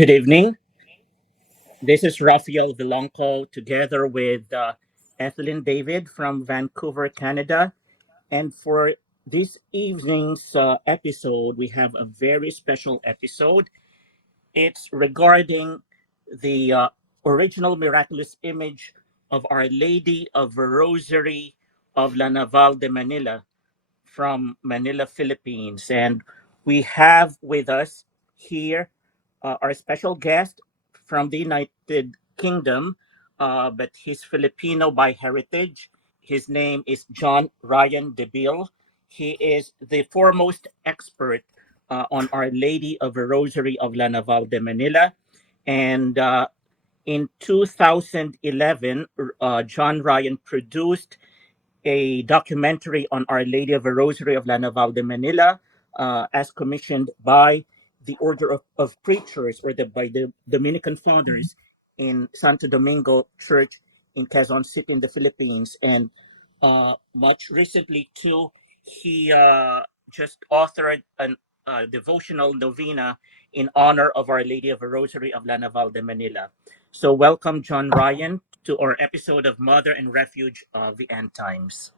Good evening. This is Rafael Vilanco together with Ethelyn David from Vancouver, Canada. And for this evening's episode, we have a very special episode. It's regarding the original miraculous image of Our Lady of the Rosary of La Naval de Manila from Manila, Philippines. And we have with us here our special guest from the United Kingdom, but he's Filipino by heritage. His name is John Ryan DeBille. He is the foremost expert on Our Lady of the Rosary of La Naval de Manila. And in 2011, John Ryan produced a documentary on Our Lady of the Rosary of La Naval de Manila, as commissioned by the Order of Preachers or by the Dominican Fathers in Santo Domingo Church in Quezon City in the Philippines. And much recently, too, he just authored a devotional novena in honor of Our Lady of the Rosary of La Naval de Manila. So, welcome, John Ryan, to our episode of Mother and Refuge of the End Times.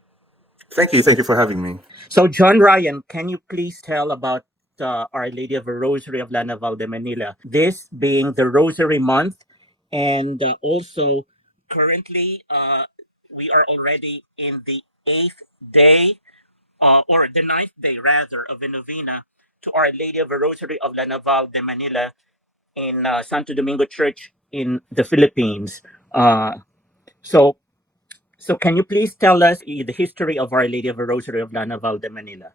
Thank you. Thank you for having me. So, John Ryan, can you please tell about Our Lady of the Rosary of La Naval de Manila? This being the Rosary Month, and also currently we are already in the eighth day, or the ninth day rather, of the novena to Our Lady of the Rosary of La Naval de Manila in Santo Domingo Church in the Philippines. So, so can you please tell us the history of Our Lady of the Rosary of La Naval de Manila?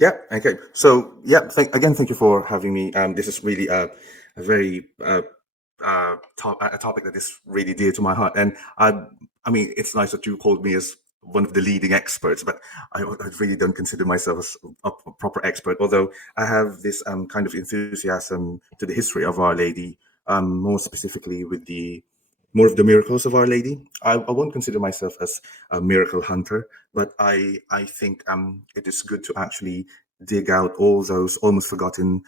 Yeah. Okay. So, yeah. Thank you for having me. This is really a very a topic that is really dear to my heart, and I mean, it's nice that you called me as one of the leading experts, but I really don't consider myself as a proper expert. Although I have this kind of enthusiasm to the history of Our Lady, more specifically with the more of the miracles of Our Lady. I won't consider myself as a miracle hunter, but I think it is good to actually dig out all those almost forgotten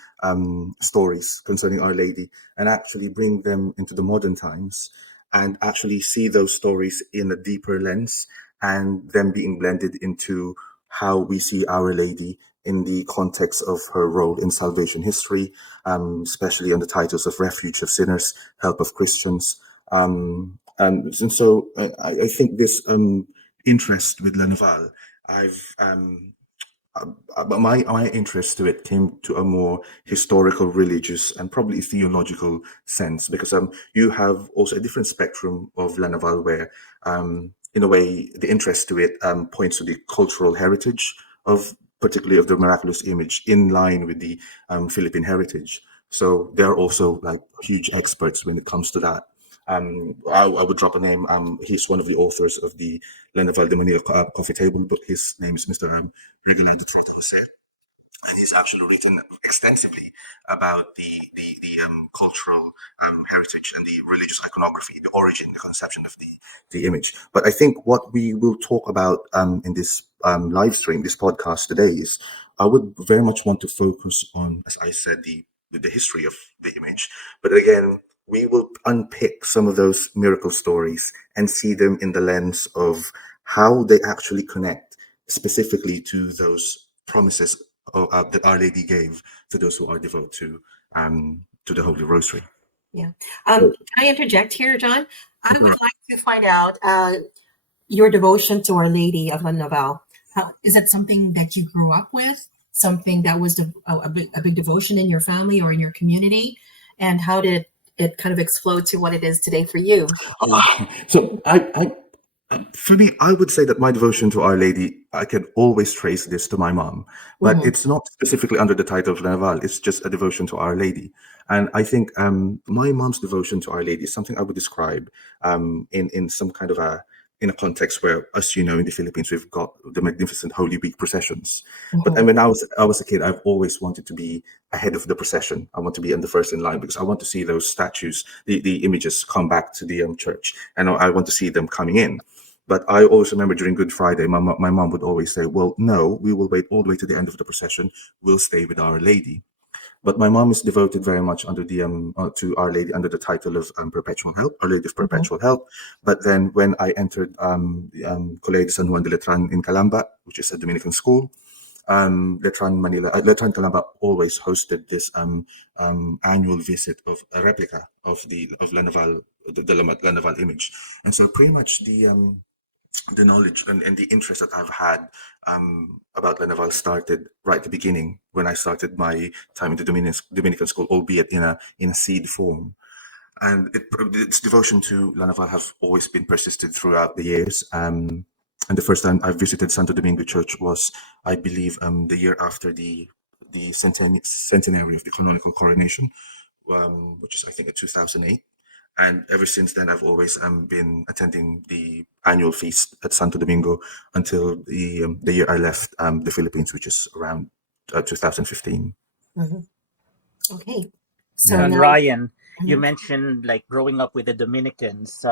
stories concerning Our Lady and actually bring them into the modern times and actually see those stories in a deeper lens and them being blended into how we see Our Lady in the context of her role in salvation history, especially on the titles of Refuge of Sinners, Help of Christians. And so I think this interest with La Naval, my interest to it came to a more historical, religious, and probably theological sense because you have also a different spectrum of La Naval where, in a way, the interest to it points to the cultural heritage of particularly of the miraculous image in line with the Philippine heritage. So they're also like huge experts when it comes to that. I would drop a name. He's one of the authors of the La Naval de Manila coffee table book. His name is Mr. Regular Detective, and he's actually written extensively about the cultural heritage and the religious iconography, the origin, the conception of the image. But I think what we will talk about in this live stream, this podcast today, is I would very much want to focus on, as I said, the history of the image. But again, we will unpick some of those miracle stories and see them in the lens of how they actually connect specifically to those promises that Our Lady gave to those who are devoted to the Holy Rosary. Yeah. Can I interject here, John? I would like to find out your devotion to Our Lady of La Naval. Is that something that you grew up with? Something that was a big devotion in your family or in your community? And how did it kind of explode to what it is today for you? So for me, I would say that my devotion to Our Lady, I can always trace this to my mom, but it's not specifically under the title of Naval. It's just a devotion to Our Lady. And I think my mom's devotion to Our Lady is something I would describe in some kind of in a context where, as you know, in the Philippines, we've got the magnificent Holy Week processions. But when I was a kid, I've always wanted to be ahead of the procession. I want to be in the first in line because I want to see those statues, the images come back to the church, and I want to see them coming in. But I always remember during Good Friday, my mom would always say, well, no, we will wait all the way to the end of the procession. We'll stay with Our Lady. But my mom is devoted very much under the to Our Lady under the title of Perpetual Help, Our Lady of Perpetual Help. But then when I entered Colegio de San Juan de Letran in Calamba, which is a Dominican school, Letran Manila, Letran Calamba always hosted this annual visit of a replica of La Naval, the La Naval image, and so pretty much the knowledge and the interest that I've had about La Naval started right at the beginning when I started my time in the Dominican school, albeit in a seed form. And its devotion to La Naval have always been persisted throughout the years. And the first time I visited Santo Domingo Church was, I believe, the year after the centenary of the canonical coronation, which is I think in 2008. And ever since then, I've always been attending the annual feast at Santo Domingo until the year I left the Philippines, which is around 2015. Okay. So And now, Ryan, you mentioned like growing up with the Dominicans.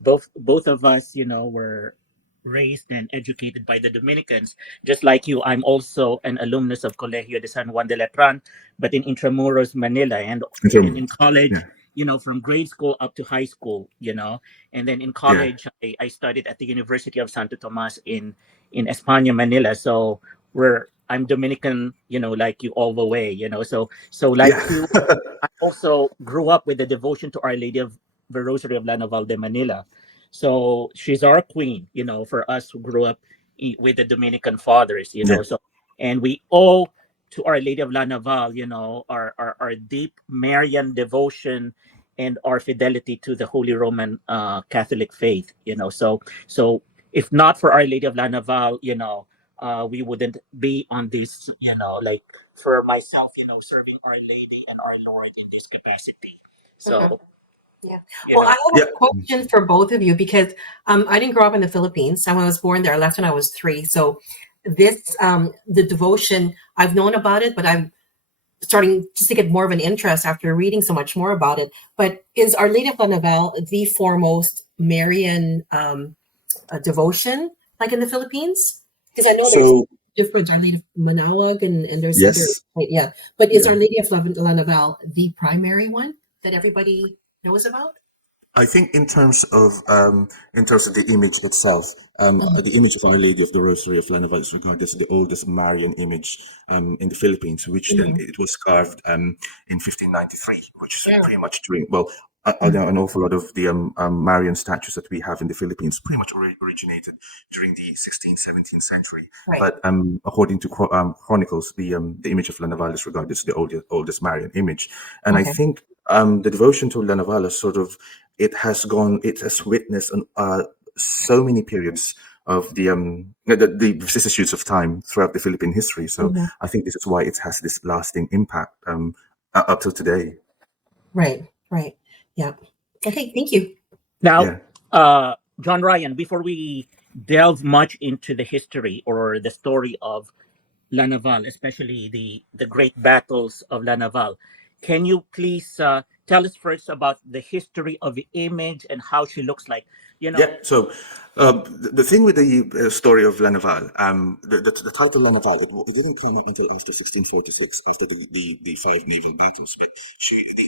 Both of us, were raised and educated by the Dominicans. Just like you, I'm also an alumnus of Colegio de San Juan de Letran, but in Intramuros, Manila, and in college, Yeah. from grade school up to high school, and then in Yeah. college, I studied at the University of Santo Tomas in España, Manila. So I'm Dominican, like you all the way, so like Yeah. you, I also grew up with the devotion to Our Lady of the Rosary of La Naval de Manila. So she's our queen, for us who grew up with the Dominican fathers, Yeah. So, and we owe to Our Lady of La Naval, our deep Marian devotion and our fidelity to the Holy Roman Catholic faith, So if not for Our Lady of La Naval, we wouldn't be on this, like for myself, serving Our Lady and our Lord in this capacity. So, yeah. Well, I have a Yeah. question for both of you because I didn't grow up in the Philippines. I was born there. I left when I was 3. So this, the devotion, I've known about it, but I'm starting just to get more of an interest after reading so much more about it. But is Our Lady of La Naval the foremost Marian devotion, like in the Philippines? Because I know there's different Our Lady of Manawag and there's Yes. yeah. But is Our Lady of La Naval the primary one that everybody knows about? I think in terms of the image itself, the image of Our Lady of the Rosary of La Naval is regarded as the oldest Marian image in the Philippines, which then it was carved in 1593, which is pretty much during an awful lot of the Marian statues that we have in the Philippines pretty much originated during the 16th, 17th century. Right. But according to chronicles, the image of La Naval is regarded as the oldest Marian image, and I think the devotion to La Naval is sort of it has witnessed so many periods of the vicissitudes of time throughout the Philippine history. So I think this is why it has this lasting impact up till today. Right. Yeah. Okay, thank you. Now, John Ryan, before we delve much into the history or the story of La Naval, especially the great battles of La Naval, can you please tell us first about the history of the image and how she looks like? Yeah. So the thing with the story of La Naval, the title La Naval, it didn't come up until after 1646, after the 5 naval battles. But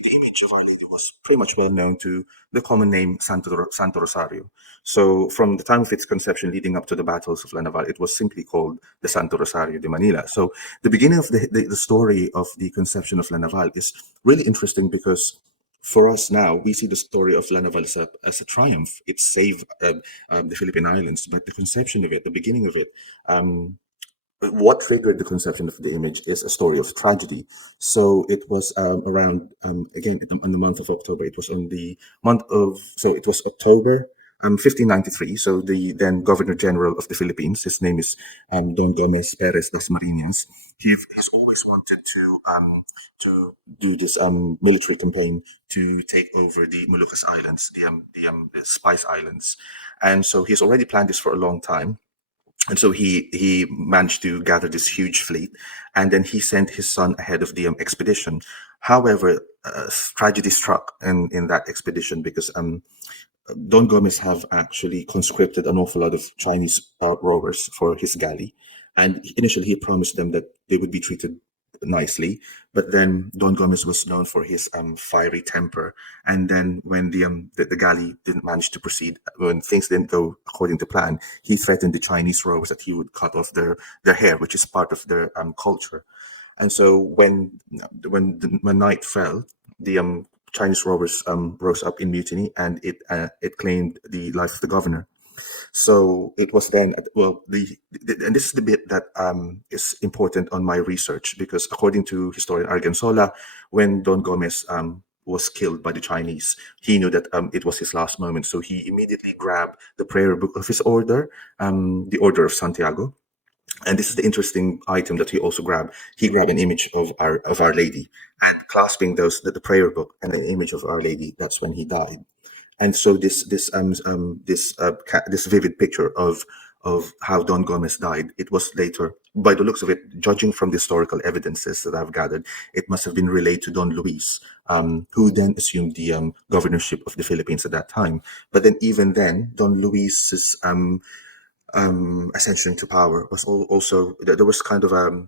the image of Our Lady was pretty much well known to the common name Santo Rosario. So from the time of its conception leading up to the battles of La Naval, it was simply called the Santo Rosario de Manila. So the beginning of the story of the conception of La Naval is really interesting because for us now, we see the story of La Naval as a triumph. It saved the Philippine Islands, but the conception of it, the beginning of it, what triggered the conception of the image is a story of tragedy. So it was around, again, in the month of October. It was on the month of, so it was October 1593. So the then Governor General of the Philippines, his name is Don Gomez Perez das Marinas. He's always wanted to do this military campaign to take over the Moluccas Islands, the Spice Islands, and so he's already planned this for a long time. And so he managed to gather this huge fleet, and then he sent his son ahead of the expedition. However, tragedy struck in that expedition because Don Gomez have actually conscripted an awful lot of Chinese rowers for his galley, and initially he promised them that they would be treated nicely. But then Don Gomez was known for his fiery temper. And then when the galley didn't manage to proceed, when things didn't go according to plan, he threatened the Chinese rowers that he would cut off their hair, which is part of their culture. And so when night fell, the Chinese rowers rose up in mutiny, and it claimed the life of the governor. So it was then, well, and this is the bit that is important on my research, because according to historian Argensola, when Don Gomez was killed by the Chinese, he knew that it was his last moment. So he immediately grabbed the prayer book of his order, the Order of Santiago. And this is the interesting item that he also grabbed. He grabbed an image of Our Lady, and clasping the prayer book and an image of Our Lady. That's when he died. And so this vivid picture of how Don Gomez died, it was later, by the looks of it, judging from the historical evidences that I've gathered, it must have been relayed to Don Luis, who then assumed the governorship of the Philippines at that time. But then even then, Don Luis's ascension to power was also, there was kind of a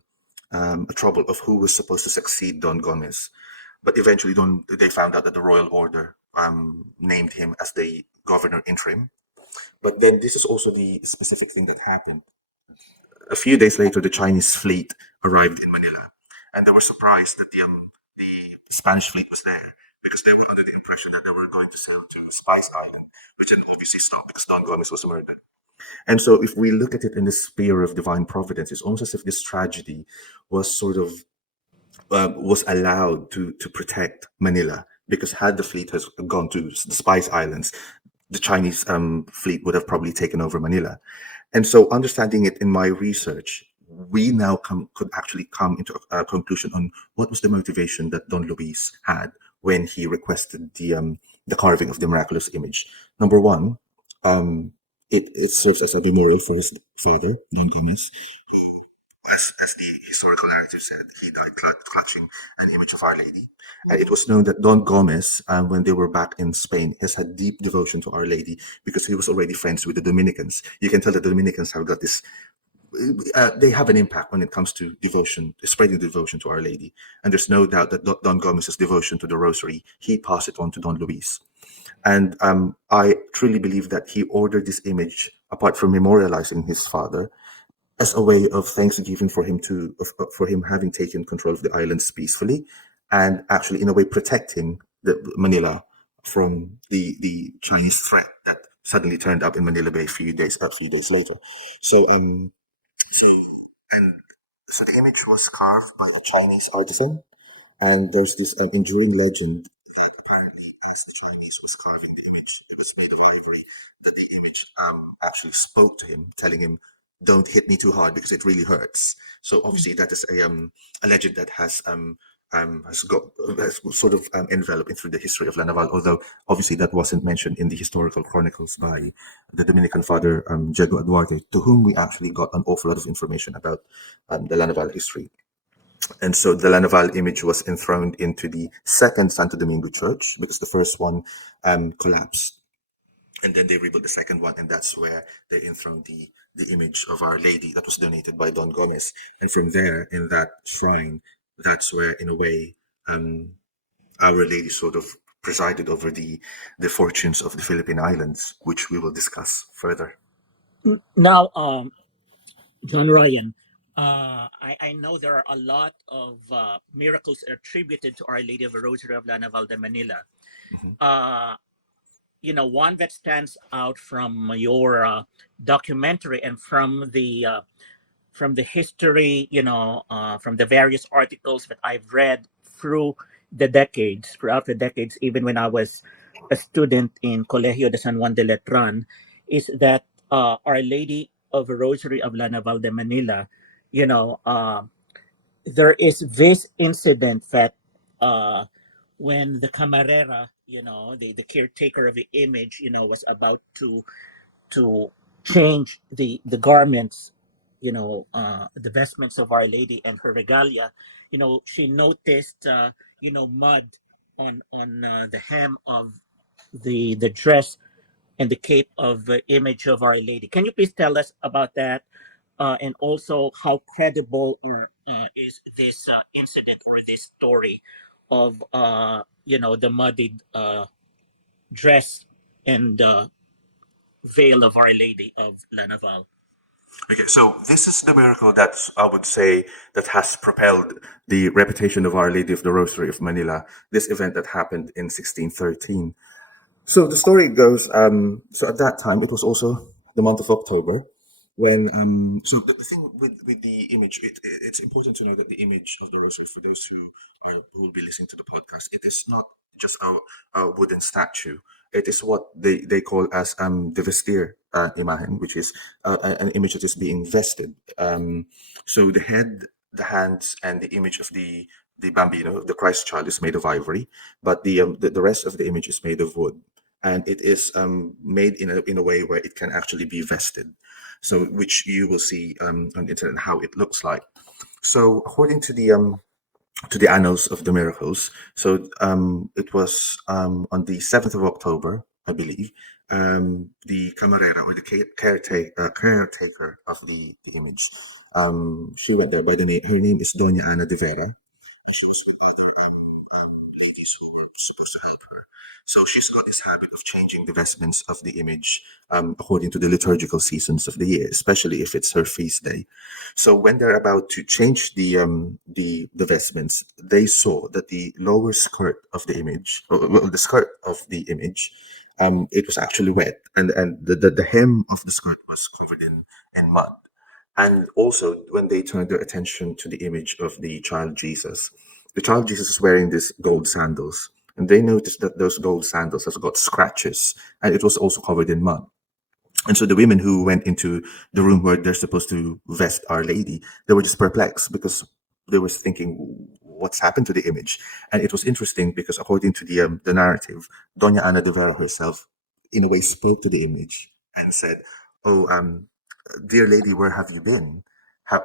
trouble of who was supposed to succeed Don Gomez. But eventually they found out that the royal order named him as the governor interim. But then this is also the specific thing that happened. A few days later, the Chinese fleet arrived in Manila, and they were surprised that the Spanish fleet was there, because they were under the impression that they were going to sail to Spice Island, which then obviously stopped because Don Gomez was murdered. And so if we look at it in the sphere of divine providence, it's almost as if this tragedy was sort of was allowed to protect Manila, because had the fleet has gone to the Spice Islands, the Chinese fleet would have probably taken over Manila. And so understanding it in my research, we now could actually come into a conclusion on what was the motivation that Don Luis had when he requested the carving of the miraculous image. Number one, it serves as a memorial for his father, Don Gomez, who, as the historical narrative said, he died clutching an image of Our Lady. And it was known that Don Gomez, when they were back in Spain, has had deep devotion to Our Lady, because he was already friends with the Dominicans. You can tell that the Dominicans have got this, they have an impact when it comes to devotion, spreading devotion to Our Lady. And there's no doubt that Don Gomez's devotion to the Rosary, he passed it on to Don Luis. And I truly believe that he ordered this image, apart from memorializing his father, as a way of thanksgiving for him for him having taken control of the islands peacefully, and actually in a way protecting Manila from the Chinese threat that suddenly turned up in Manila Bay a few days later. So so the image was carved by a Chinese artisan, and there's this enduring legend that apparently, as the Chinese was carving the image, it was made of ivory, that the image actually spoke to him, telling him, "Don't hit me too hard because it really hurts." So obviously that is a legend that has sort of enveloped into the history of La Naval, although obviously that wasn't mentioned in the historical chronicles by the Dominican father Diego Duarte, to whom we actually got an awful lot of information about the La Naval history. And so the La Naval image was enthroned into the second Santo Domingo church, because the first one collapsed. And then they rebuilt the second one, and that's where they enthroned the image of Our Lady that was donated by Don Gomez. And from there, in that shrine, that's where, in a way, Our Lady sort of presided over the fortunes of the Philippine Islands, which we will discuss further. Now, John Ryan, I know there are a lot of miracles attributed to Our Lady of the Rosary of La Naval de Manila. Mhm. One that stands out from your documentary and from the history, from the various articles that I've read throughout the decades, even when I was a student in Colegio de San Juan de Letran, is that Our Lady of the Rosary of La Naval de Manila, you know, uh, there is this incident that when the camarera, the caretaker of the image, was about to change the garments, the vestments of Our Lady and her regalia, she noticed, mud on the hem of the dress and the cape of the image of Our Lady. Can you please tell us about that? and also how credible or is this incident or this story of the muddied dress and veil of Our Lady of La Naval. Okay, so this is the miracle that I would say that has propelled the reputation of Our Lady of the Rosary of Manila. This event that happened in 1613. So the story goes, so at that time, it was also the month of October when, so the thing with the image, it's important to know that the image of the rosary, for those who will be listening to the podcast, it is not just a wooden statue. It is what they call as the vestir imagen, which is an image that is being vested. So the head, the hands, and the image of the bambino, the Christ child, is made of ivory, but the rest of the image is made of wood, and it is made in a way where it can actually be vested. So, which you will see on the internet how it looks like. So, according to the annals of the miracles, so it was on the 7th of October, I believe, the camarera or the caretaker of the image. She went there by the name. Her name is Doña Ana de Vera. She was with other ladies who were supposed to help her. So she's got this habit of changing the vestments of the image according to the liturgical seasons of the year, especially if it's her feast day. So when they're about to change the vestments, they saw that the lower skirt of the image, well, the skirt of the image, it was actually wet, and the hem of the skirt was covered in mud. And also, when they turned their attention to the image of the child Jesus is wearing these gold sandals, and they noticed that those gold sandals has got scratches, and it was also covered in mud. And so the women who went into the room where they're supposed to vest Our Lady, they were just perplexed because they were thinking, what's happened to the image? And it was interesting because according to the narrative, Doña Ana de Vera herself, in a way, spoke to the image and said, "Oh, dear lady, where have you been?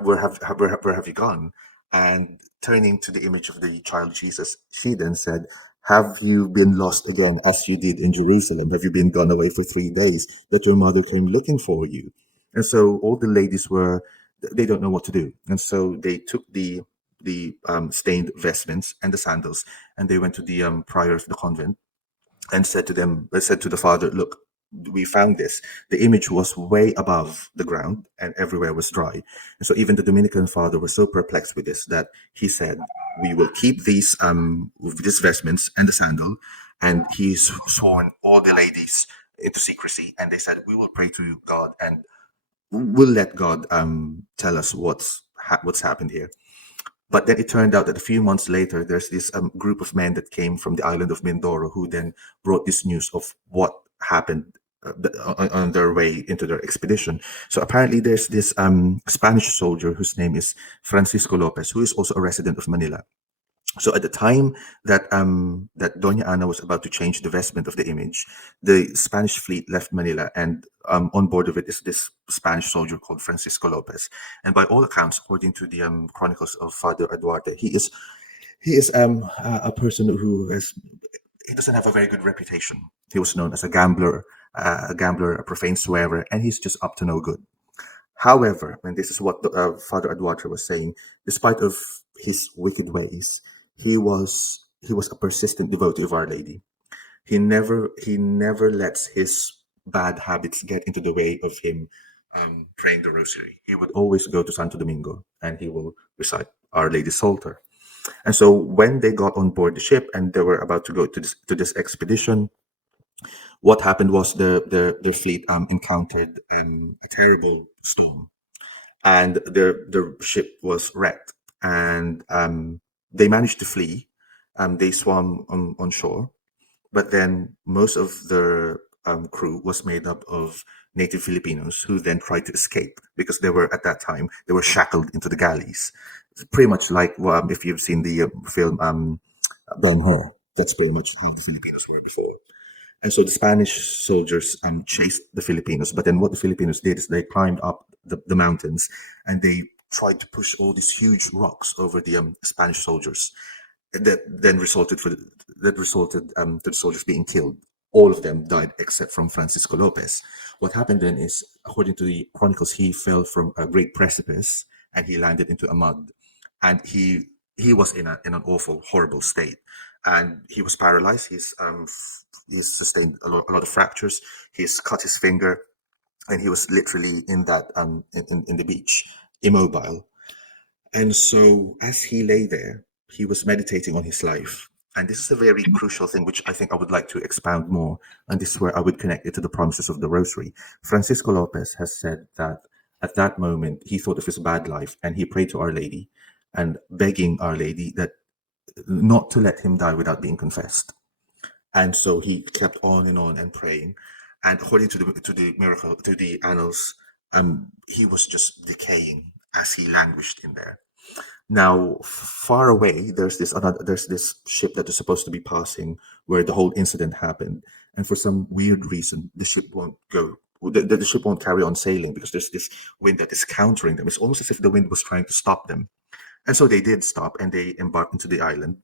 Where have you gone?" And turning to the image of the child Jesus, she then said, "Have you been lost again as you did in Jerusalem? Have you been gone away for 3 days that your mother came looking for you?" And so all the ladies they don't know what to do. And so they took the stained vestments and the sandals, and they went to the prior of the convent and said to the father, "Look, we found this. The image was way above the ground and everywhere was dry." And so even the Dominican father was so perplexed with this that he said, "We will keep these vestments and the sandal." And he's sworn all the ladies into secrecy, and they said, "We will pray to God and we'll let God tell us what's happened here." But then it turned out that a few months later, there's this group of men that came from the island of Mindoro who then brought this news of what happened on their way into their expedition. So apparently, there's this Spanish soldier whose name is Francisco Lopez, who is also a resident of Manila. So at the time that Doña Ana was about to change the vestment of the image, the Spanish fleet left Manila, and on board of it is this Spanish soldier called Francisco Lopez. And by all accounts, according to the chronicles of Father Eduardo, he is a person he doesn't have a very good reputation. He was known as a gambler, a profane swearer, and he's just up to no good. However, and this is what Father Eduardo was saying, despite of his wicked ways, he was a persistent devotee of Our Lady. He never lets his bad habits get into the way of him praying the Rosary. He would always go to Santo Domingo and he will recite Our Lady's Psalter. And so when they got on board the ship and they were about to go to this expedition, what happened was their fleet encountered a terrible storm, and their ship was wrecked, and they managed to flee. They swam on shore, but then most of their crew was made up of native Filipinos who then tried to escape because at that time they were shackled into the galleys. It's pretty much like if you've seen the film Ben Hur. That's pretty much how the Filipinos were before. And so the Spanish soldiers chased the Filipinos, but then what the Filipinos did is they climbed up the mountains and they tried to push all these huge rocks over the Spanish soldiers. That then resulted to the soldiers being killed all of them died except from Francisco Lopez. What happened then is, according to the chronicles, he fell from a great precipice and he landed into a mud, and he was in an awful, horrible state, and he was paralyzed. He's sustained a lot of fractures. He's cut his finger, and he was literally in that in the beach, immobile. And so, as he lay there, he was meditating on his life. And this is a very crucial thing, which I think I would like to expound more. And this is where I would connect it to the promises of the Rosary. Francisco Lopez has said that at that moment, he thought of his bad life, and he prayed to Our Lady and begging Our Lady that not to let him die without being confessed. And so he kept on and praying. And according to the miracle, to the annals, he was just decaying as he languished in there. Now, far away, there's this ship that is supposed to be passing where the whole incident happened, and for some weird reason, the ship won't go. The ship won't carry on sailing because there's this wind that is countering them. It's almost as if the wind was trying to stop them, and so they did stop, and they embarked into the island.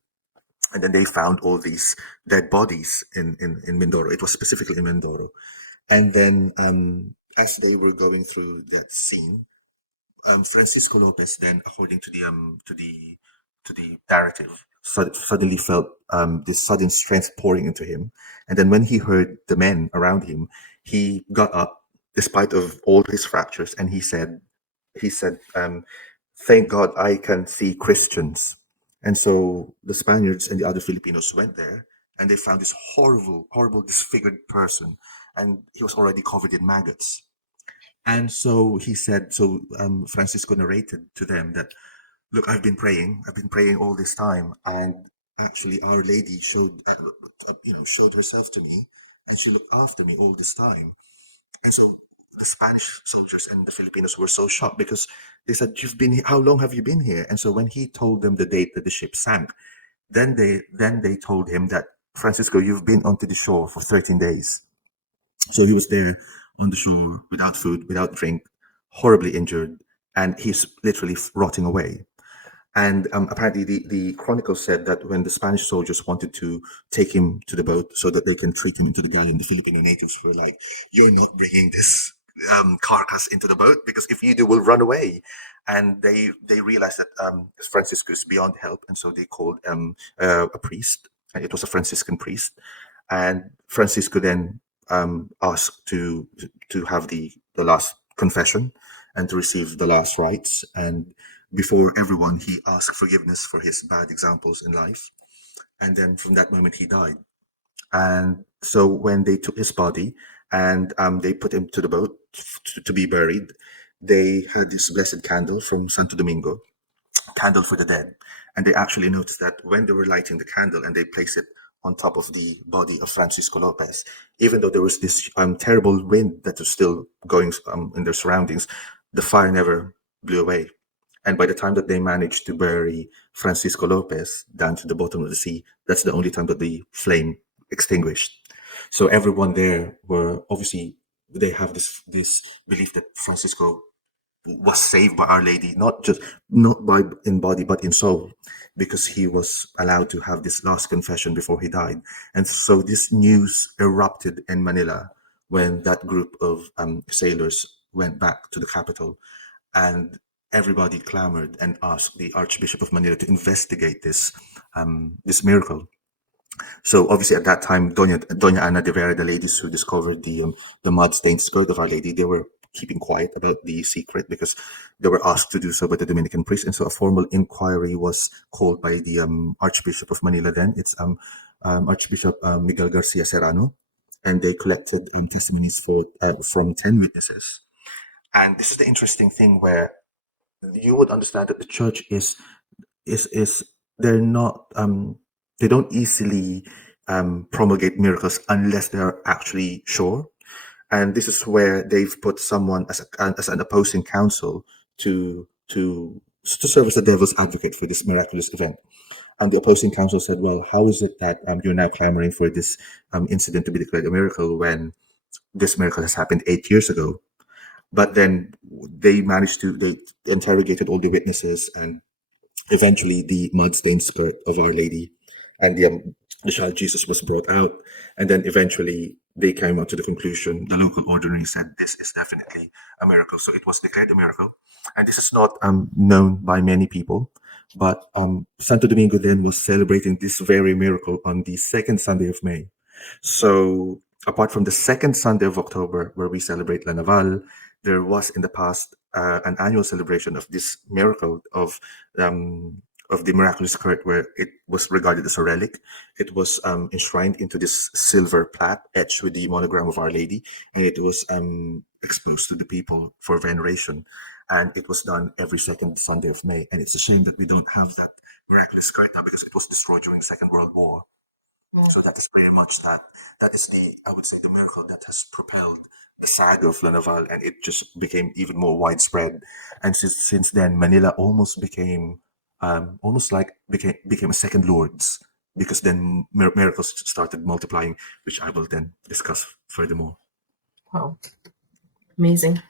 And then they found all these dead bodies in Mindoro. It was specifically in Mindoro. And then as they were going through that scene, Francisco Lopez then, according to the narrative, suddenly felt this sudden strength pouring into him. And then when he heard the men around him, he got up despite of all his fractures, and he said, "Thank God I can see Christians." And so the Spaniards and the other Filipinos went there, and they found this horrible, disfigured person, and he was already covered in maggots. And so he said, Francisco narrated to them that, "Look, I've been praying all this time, and actually Our Lady showed herself to me, and she looked after me all this time." And so the Spanish soldiers and the Filipinos were so shocked because they said, "How long have you been here?" And so when he told them the date that the ship sank, then they told him that, "Francisco, you've been onto the shore for 13 days. So he was there on the shore without food, without drink, horribly injured, and he's literally rotting away. And apparently the chronicle said that when the Spanish soldiers wanted to take him to the boat so that they can treat him into the galleon, the Filipino natives were like, "You're not bringing this carcass into the boat, because if you do, we'll run away." And they realized that Francisco is beyond help, and so they called a priest, and it was a Franciscan priest. And Francisco then asked to have the last confession and to receive the last rites. And before everyone, he asked forgiveness for his bad examples in life. And then from that moment, he died. And so when they took his body and they put him to the boat to be buried, they had this blessed candle from Santo Domingo, candle for the dead. And they actually noticed that when they were lighting the candle and they placed it on top of the body of Francisco Lopez, even though there was this terrible wind that was still going in their surroundings, the fire never blew away. And by the time that they managed to bury Francisco Lopez down to the bottom of the sea, that's the only time that the flame extinguished. So everyone there were obviously, they have this belief that Francisco was saved by Our Lady, not by in body but in soul, because he was allowed to have this last confession before he died. And so this news erupted in Manila when that group of sailors went back to the capital, and everybody clamored and asked the Archbishop of Manila to investigate this miracle. So obviously at that time, Doña Ana de Vera, the ladies who discovered the mud-stained skirt of Our Lady, they were keeping quiet about the secret because they were asked to do so by the Dominican priest. And so a formal inquiry was called by the Archbishop of Manila then. It's Archbishop Miguel Garcia Serrano. And they collected testimonies from 10 witnesses. And this is the interesting thing where you would understand that the church is they're not they don't easily promulgate miracles unless they're actually sure. And this is where they've put someone as an opposing counsel to serve as the devil's advocate for this miraculous event. And the opposing counsel said, "Well, how is it that you're now clamoring for this incident to be declared a miracle when this miracle has happened 8 years ago?" But then they interrogated all the witnesses, and eventually the mud-stained skirt of Our Lady and the the child Jesus was brought out, and then eventually they came out to the conclusion. The local ordinary said this is definitely a miracle, so it was declared a miracle. And this is not known by many people, but Santo Domingo then was celebrating this very miracle on the second Sunday of May. So apart from the second Sunday of October, where we celebrate La Naval, there was in the past an annual celebration of this miracle of the miraculous skirt, where it was regarded as a relic. It was enshrined into this silver plaque etched with the monogram of Our Lady, and it was exposed to the people for veneration. And it was done every second Sunday of May. And it's a shame that we don't have that miraculous skirt now, because it was destroyed during the Second World War. So that is pretty much that. That is I would say, the miracle that has propelled the saga of La Naval, and it just became even more widespread. And since then, Manila almost became became a second Lourdes, because then miracles started multiplying, which I will then discuss furthermore. Wow, amazing.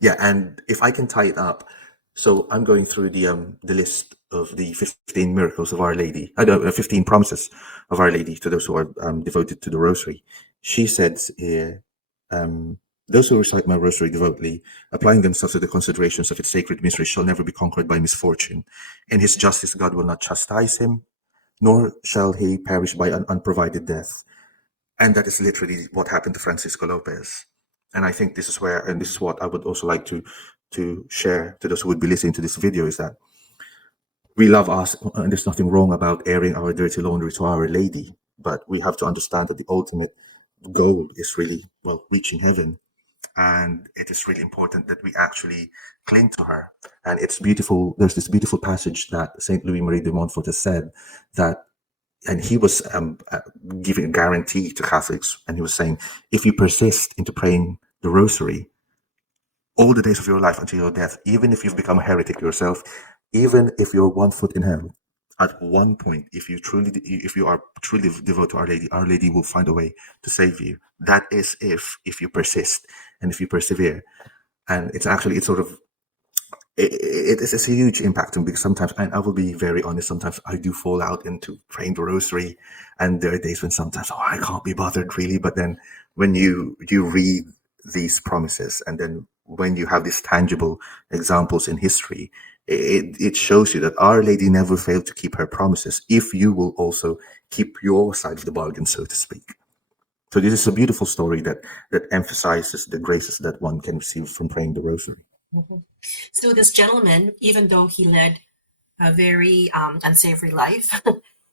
Yeah, and if I can tie it up, so I'm going through the list of the 15 miracles of Our Lady, 15 promises of Our Lady to those who are devoted to the Rosary. She says here, those who recite my Rosary devoutly, applying themselves to the considerations of its sacred mystery, shall never be conquered by misfortune. In his justice, God will not chastise him, nor shall he perish by an unprovided death. And that is literally what happened to Francisco Lopez. And I think this is where, and this is what I would also like to share to those who would be listening to this video, is that we love us, and there's nothing wrong about airing our dirty laundry to Our Lady, but we have to understand that the ultimate goal is really, well, reaching heaven. And it is really important that we actually cling to her. And it's beautiful. There's this beautiful passage that Saint Louis Marie de Montfort has said that, and he was giving a guarantee to Catholics, and he was saying, if you persist into praying the Rosary all the days of your life until your death, even if you've become a heretic yourself, even if you're 1 foot in hell, at one point, if you are truly devoted to Our Lady will find a way to save you. That is if you persist and if you persevere. And it's sort of, it is a huge impact on me, because sometimes, and I will be very honest, sometimes I do fall out into praying the Rosary, and there are days when sometimes, I can't be bothered really. But then when you read these promises, and then when you have these tangible examples in history, it shows you that Our Lady never failed to keep her promises, if you will also keep your side of the bargain, so to speak. So this is a beautiful story that emphasizes the graces that one can receive from praying the Rosary. Mm-hmm. So this gentleman, even though he led a very unsavory life,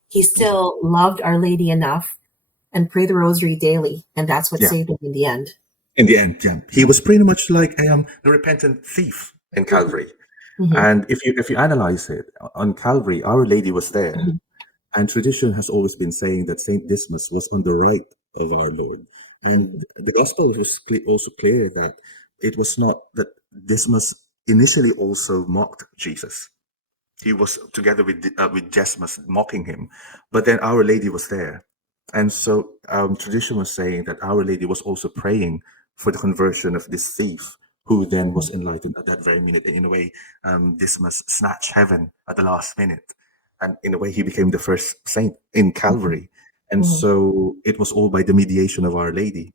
he still loved Our Lady enough and prayed the Rosary daily, and that's what saved him in the end. In the end, yeah, he was pretty much like the repentant thief in Calvary. Mm-hmm. And if you analyze it, on Calvary, Our Lady was there, Mm-hmm. and tradition has always been saying that Saint Dismas was on the right of our Lord. And the Gospel is also clear that it was not that Dismas initially also mocked Jesus. He was together with Dismas mocking him, but then Our Lady was there. And so tradition was saying that Our Lady was also praying for the conversion of this thief, who then was enlightened at that very minute. And in a way, Dismas snatched heaven at the last minute. And in a way, he became the first saint in Calvary. And so it was all by the mediation of Our Lady.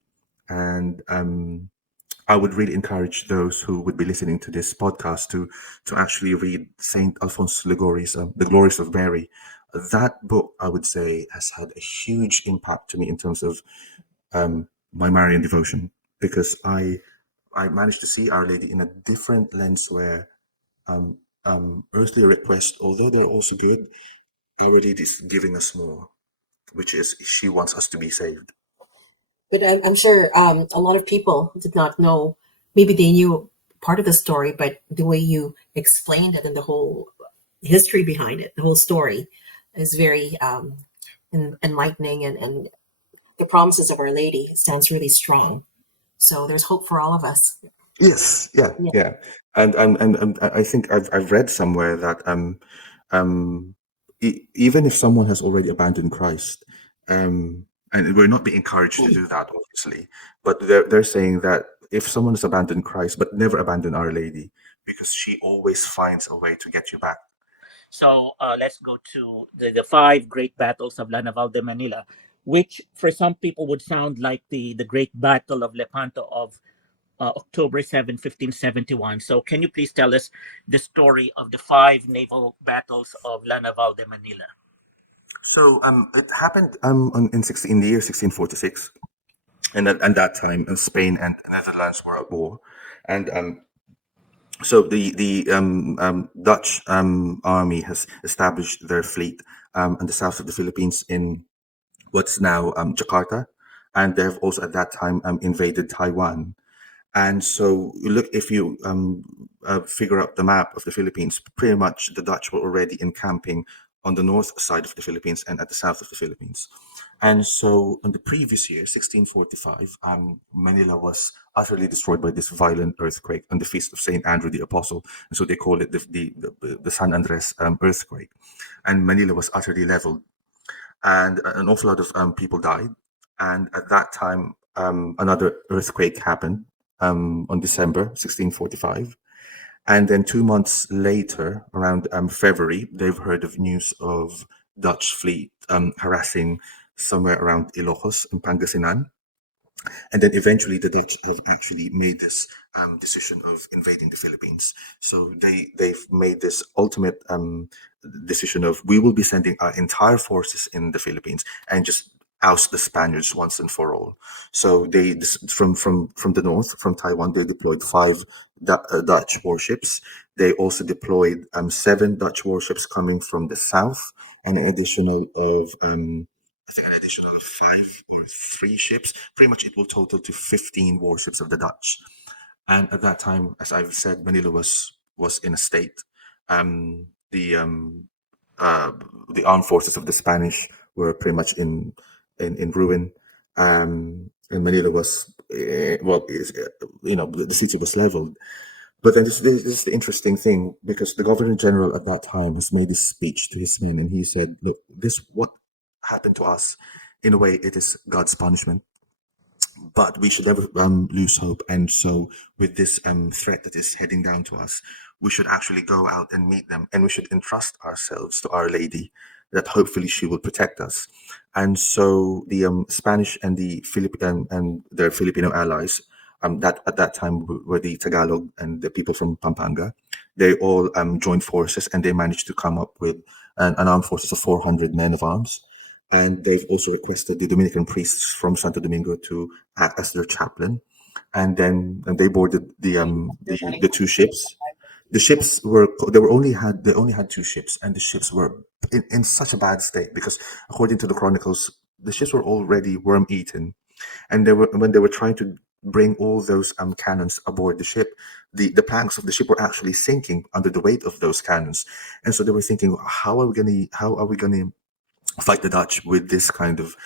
And I would really encourage those who would be listening to this podcast to actually read Saint Alphonse Liguori's The Glories of Mary. That book, I would say, has had a huge impact to me in terms of my Marian devotion, because I managed to see Our Lady in a different lens, where earthly requests, although they're also good, Our Lady is giving us more, which is she wants us to be saved. But I'm sure a lot of people did not know. Maybe they knew part of the story, but the way you explained it and the whole history behind it, the whole story, is very enlightening, and the promises of Our Lady stands really strong. So there's hope for all of us. Yes, yeah. And I think I've read somewhere that even if someone has already abandoned Christ, and we're not being encouraged to do that, obviously, but they're saying that if someone has abandoned Christ but never abandoned Our Lady, because she always finds a way to get you back. So let's go to the five great battles of La Naval de Manila, which for some people would sound like the Great Battle of Lepanto of October 7, 1571. So can you please tell us the story of the five naval battles of La Naval de Manila? So it happened in the year 1646, and at that time, Spain and Netherlands were at war, and so the Dutch army has established their fleet in the south of the Philippines in what's now Jakarta, and they have also at that time invaded Taiwan. And so, look, if you figure out the map of the Philippines, pretty much the Dutch were already encamping on the north side of the Philippines and at the south of the Philippines. And so, in the previous year, 1645, Manila was utterly destroyed by this violent earthquake on the feast of Saint Andrew the Apostle, and so they call it the San Andres earthquake. And Manila was utterly leveled, and an awful lot of people died. And at that time, another earthquake happened on December 1645. And then 2 months later, around February, they've heard of news of Dutch fleet harassing somewhere around Ilocos and Pangasinan. And then eventually the Dutch have actually made this decision of invading the Philippines. So they've made this ultimate decision of, we will be sending our entire forces in the Philippines and just oust the Spaniards once and for all. So from the north, from Taiwan, they deployed five Dutch warships. They also deployed 7 Dutch warships coming from the south, and an additional of I think an additional of 5 or 3 ships. Pretty much, it will total to 15 warships of the Dutch. And at that time, as I've said, Manila was in a state. Um, the um, the armed forces of the Spanish were pretty much in ruin. And Manila was the city was leveled. But then this is the interesting thing, because the Governor General at that time has made this speech to his men, and he said, "Look, this what happened to us. In a way, it is God's punishment, but we should never lose hope. And so, with this threat that is heading down to us, we should actually go out and meet them, and we should entrust ourselves to Our Lady, that hopefully she will protect us." And so, the Spanish and the and their Filipino allies, that at that time were the Tagalog and the people from Pampanga, they all joined forces, and they managed to come up with an armed forces of 400 men of arms. And they've also requested the Dominican priests from Santo Domingo to act as their chaplain. And then they boarded the 2 ships. The ships were they only had 2 ships, and the ships were in such a bad state, because according to the chronicles, the ships were already worm eaten, and when they were trying to bring all those cannons aboard the ship, the planks of the ship were actually sinking under the weight of those cannons. And so they were thinking, how are we gonna fight the Dutch with this kind of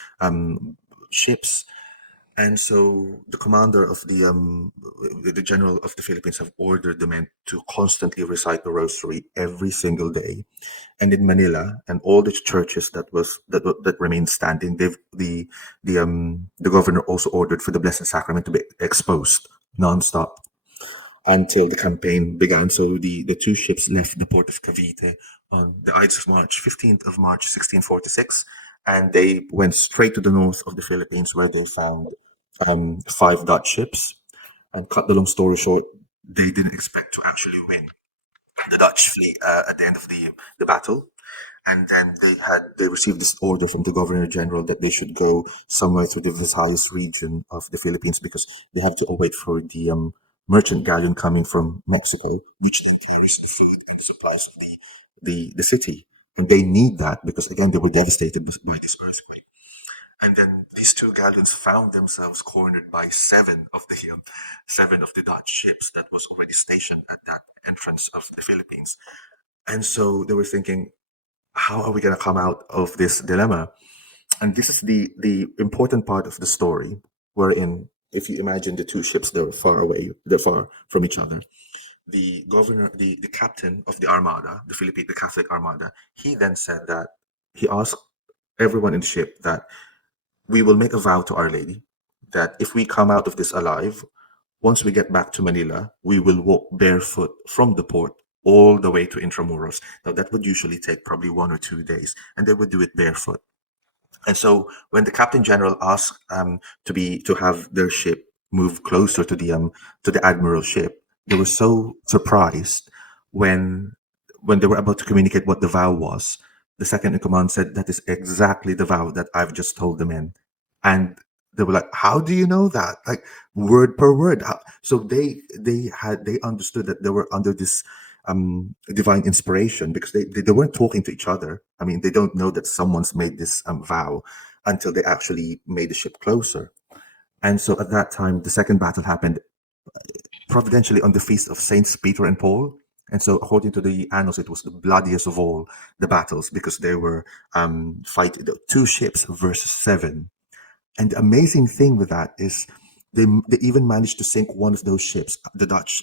ships? And so the commander of the general of the Philippines have ordered the men to constantly recite the Rosary every single day. And in Manila, and all the churches that remained standing, the governor also ordered for the Blessed Sacrament to be exposed nonstop until the campaign began. So the 2 ships left the port of Cavite on the Ides of March, 15th of March, 1646, and they went straight to the north of the Philippines, where they found 5 Dutch ships. And cut the long story short, they didn't expect to actually win the Dutch fleet at the end of the battle. And then they received this order from the Governor General that they should go somewhere through the Visayas region of the Philippines, because they have to await for the merchant galleon coming from Mexico, which then carries the food and supplies of the city. And they need that, because again, they were devastated by this earthquake. And then these 2 galleons found themselves cornered by 7 of the Dutch ships that was already stationed at that entrance of the Philippines. And so they were thinking, how are we going to come out of this dilemma? And this is the important part of the story, wherein, if you imagine the 2 ships, they're far away, they're far from each other. The governor, the captain of the Armada, the Catholic Armada, he then said that he asked everyone in the ship that we will make a vow to Our Lady that if we come out of this alive, once we get back to Manila, we will walk barefoot from the port all the way to Intramuros. Now, that would usually take probably 1 or 2 days, and they would do it barefoot. And so when the captain general asked to have their ship move closer to the admiral's ship, they were so surprised when they were about to communicate what the vow was. The second in command said, "That is exactly the vow that I've just told the men." And they were like, "How do you know that? Like word per word." So they understood that they were under this divine inspiration, because they weren't talking to each other. I mean, they don't know that someone's made this vow until they actually made the ship closer. And so at that time, the second battle happened providentially on the feast of Saints Peter and Paul. And so, according to the annals, it was the bloodiest of all the battles, because they were fighting 2 ships versus 7. And the amazing thing with that is they even managed to sink one of those ships, the Dutch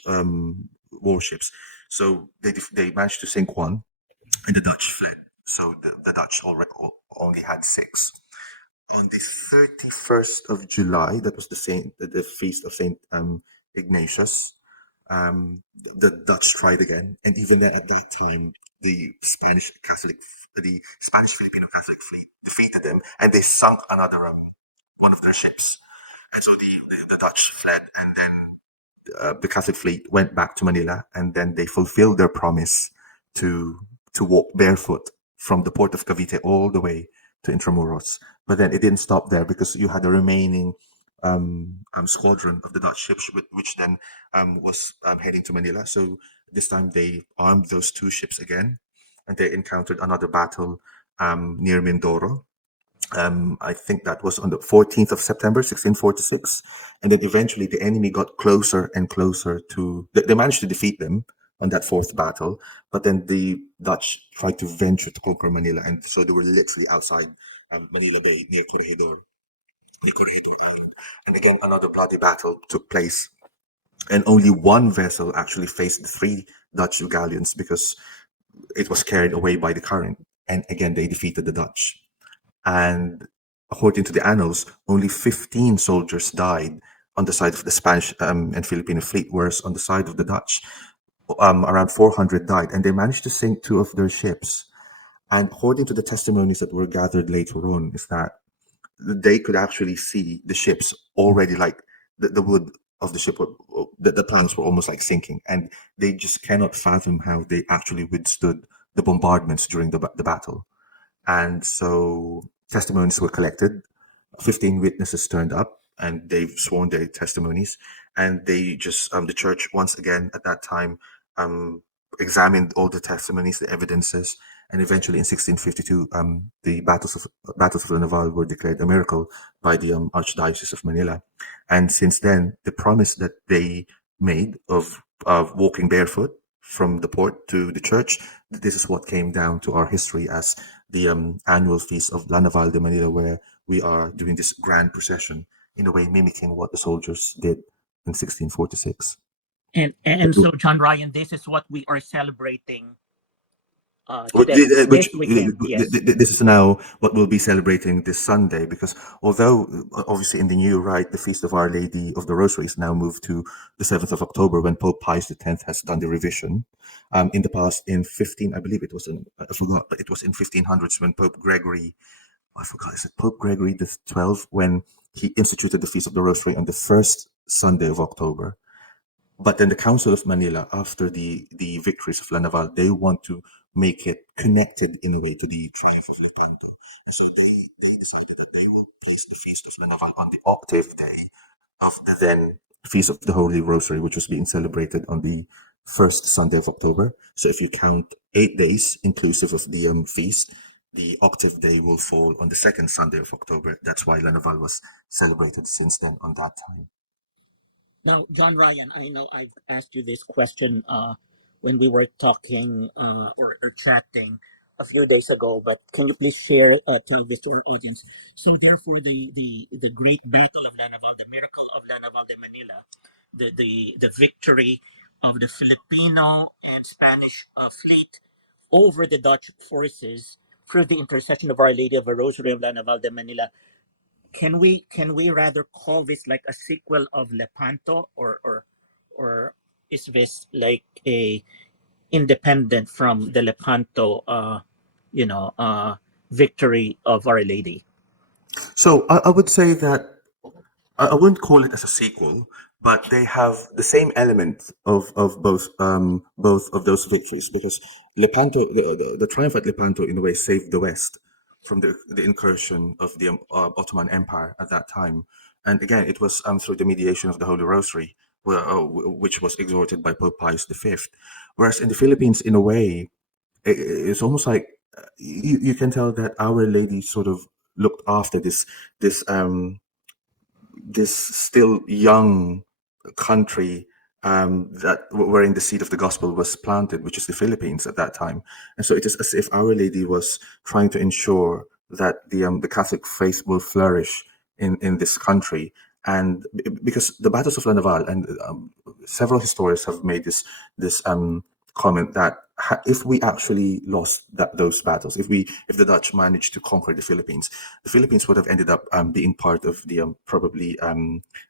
warships. So they managed to sink one, and the Dutch fled. So the Dutch already only had 6. On the 31st of July, that was the feast of Saint Ignatius. The Dutch tried again, and even then, at that time, the Spanish Filipino Catholic fleet defeated them, and they sunk another one of their ships. And so the Dutch fled, and then the Catholic fleet went back to Manila, and then they fulfilled their promise to walk barefoot from the port of Cavite all the way to Intramuros. But then it didn't stop there, because you had the remaining squadron of the Dutch ships, which then was heading to Manila. So this time they armed those 2 ships again, and they encountered another battle near Mindoro. I think that was on the 14th of September, 1646. And then eventually the enemy got closer and closer to, they managed to defeat them on that 4th battle, but then the Dutch tried to venture to conquer Manila. And so they were literally outside Manila Bay near Corregidor. And again, another bloody battle took place. And only one vessel actually faced the 3 Dutch galleons, because it was carried away by the current. And again, they defeated the Dutch. And according to the annals, only 15 soldiers died on the side of the Spanish and Filipino fleet, whereas on the side of the Dutch, around 400 died, and they managed to sink 2 of their ships. And according to the testimonies that were gathered later on, is that they could actually see the ships already, like the wood of the ship, the planks were almost like sinking, and they just cannot fathom how they actually withstood the bombardments during the battle. And so testimonies were collected. 15 witnesses turned up, and they've sworn their testimonies. And they just, the church, once again, at that time, examined all the testimonies, the evidences. And eventually in 1652, the battles of Naval were declared a miracle by the Archdiocese of Manila. And since then, the promise that they made of walking barefoot from the port to the church, this is what came down to our history as the annual feast of Naval de Manila, where we are doing this grand procession, in a way mimicking what the soldiers did in 1646. And so, John Ryan, this is what we are celebrating today, Which this weekend. Yes. this is now what we'll be celebrating this Sunday, because although obviously in the new rite, the Feast of Our Lady of the Rosary is now moved to the 7th of October, when Pope Pius X has done the revision. In the past, in 15, I believe it was I forgot, but it was in 1500s when Pope Gregory, I forgot, is it Pope Gregory the 12th, when he instituted the Feast of the Rosary on the first Sunday of October. But then the Council of Manila, after the victories of Naval, they want to make it connected in a way to the triumph of Lepanto. And so they decided that they will place the Feast of Naval on the octave day of the then Feast of the Holy Rosary, which was being celebrated on the first Sunday of October. So if you count 8 days, inclusive of the feast, the octave day will fall on the second Sunday of October. That's why Naval was celebrated since then on that time. Now, John Ryan, I know I've asked you this question when we were talking or chatting a few days ago, but can you please share, tell this to our audience? So, therefore, the great battle of Naval, the miracle of Naval de Manila, the victory of the Filipino and Spanish fleet over the Dutch forces through the intercession of Our Lady of the Rosary of Naval de Manila, can we rather call this like a sequel of Lepanto, or is this like independent from the Lepanto, victory of Our Lady. So I would say that I wouldn't call it as a sequel, but they have the same element of both of those victories, because Lepanto, the triumph at Lepanto, in a way, saved the West from the incursion of the Ottoman Empire at that time. And again, it was through the mediation of the Holy Rosary, which was exhorted by Pope Pius V. Whereas in the Philippines, in a way, it's almost like you can tell that Our Lady sort of looked after this this still young country, wherein the seed of the gospel was planted, which is the Philippines at that time. And so it is as if Our Lady was trying to ensure that the Catholic faith will flourish in this country. And because the battles of La Naval, and several historians have made this comment that if we actually lost those battles, if the Dutch managed to conquer the Philippines would have ended up being part of the probably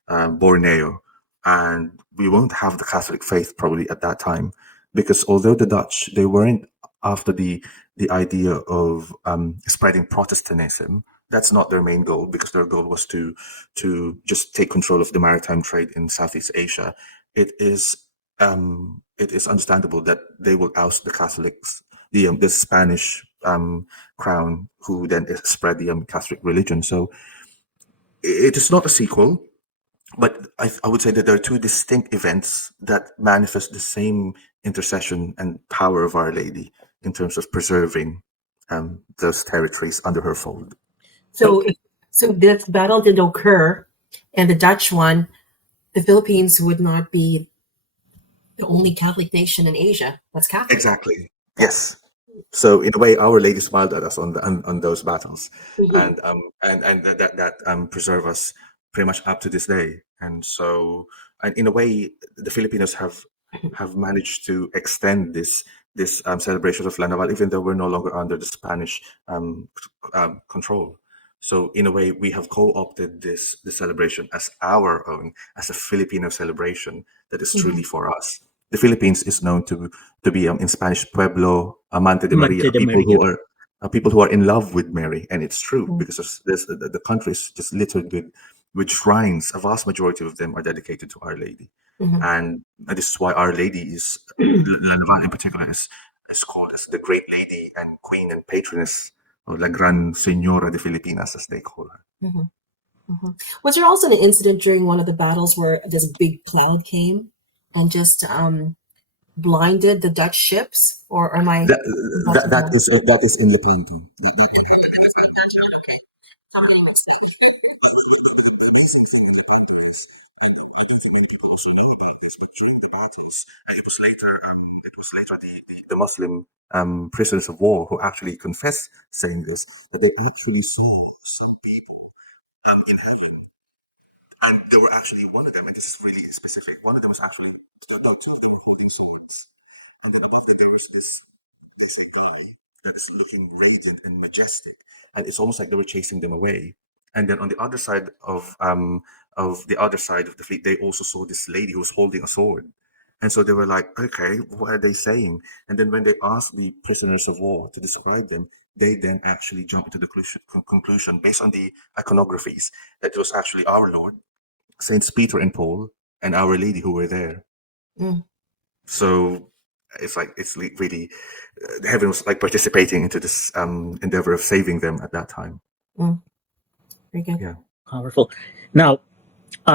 Borneo, and we won't have the Catholic faith probably at that time, because although the Dutch, they weren't after the idea of spreading Protestantism. That's not their main goal, because their goal was to just take control of the maritime trade in Southeast Asia. It is understandable that they will oust the Catholics, the Spanish crown, who then spread the Catholic religion. So it is not a sequel, but I would say that there are two distinct events that manifest the same intercession and power of Our Lady in terms of preserving those territories under her fold. So this battle did occur, and the Dutch won, the Philippines would not be the only Catholic nation in Asia that's Catholic. Exactly. Yes. So in a way, Our Lady smiled at us on those battles, and that preserve us pretty much up to this day. And so, and in a way, the Filipinos have managed to extend this celebration of La Naval, even though we're no longer under the Spanish control. So in a way, we have co-opted the celebration as our own, as a Filipino celebration that is truly for us. The Philippines is known to be in Spanish Pueblo Amante de Maria, Amante de people Maria. who are people who are in love with Mary, and it's true because the country is just littered with shrines. A vast majority of them are dedicated to Our Lady, and this is why Our Lady is La Naval in particular is called as the Great Lady and Queen and Patroness, or La Gran Señora de Filipinas, as they call her. Was there also an incident during one of the battles where this big cloud came and just blinded the Dutch ships, or am I? That is in Lepanto. And it was later the Muslim prisoners of war who actually confessed, saying this, that they actually saw some people in heaven. And there were actually one of them, and this is really specific, one of them was actually, no, two of them were holding swords. And then above it, there's a guy that is looking radiant and majestic. And it's almost like they were chasing them away. And then on the other side of the fleet, they also saw this lady who was holding a sword. And so they were like, okay, what are they saying? And then when they asked the prisoners of war to describe them, they then actually jumped to the conclusion, based on the iconographies, that it was actually our Lord, Saints Peter and Paul, and Our Lady who were there. So it's really, heaven was like participating into this endeavor of saving them at that time. Very good. Yeah. Powerful. Now,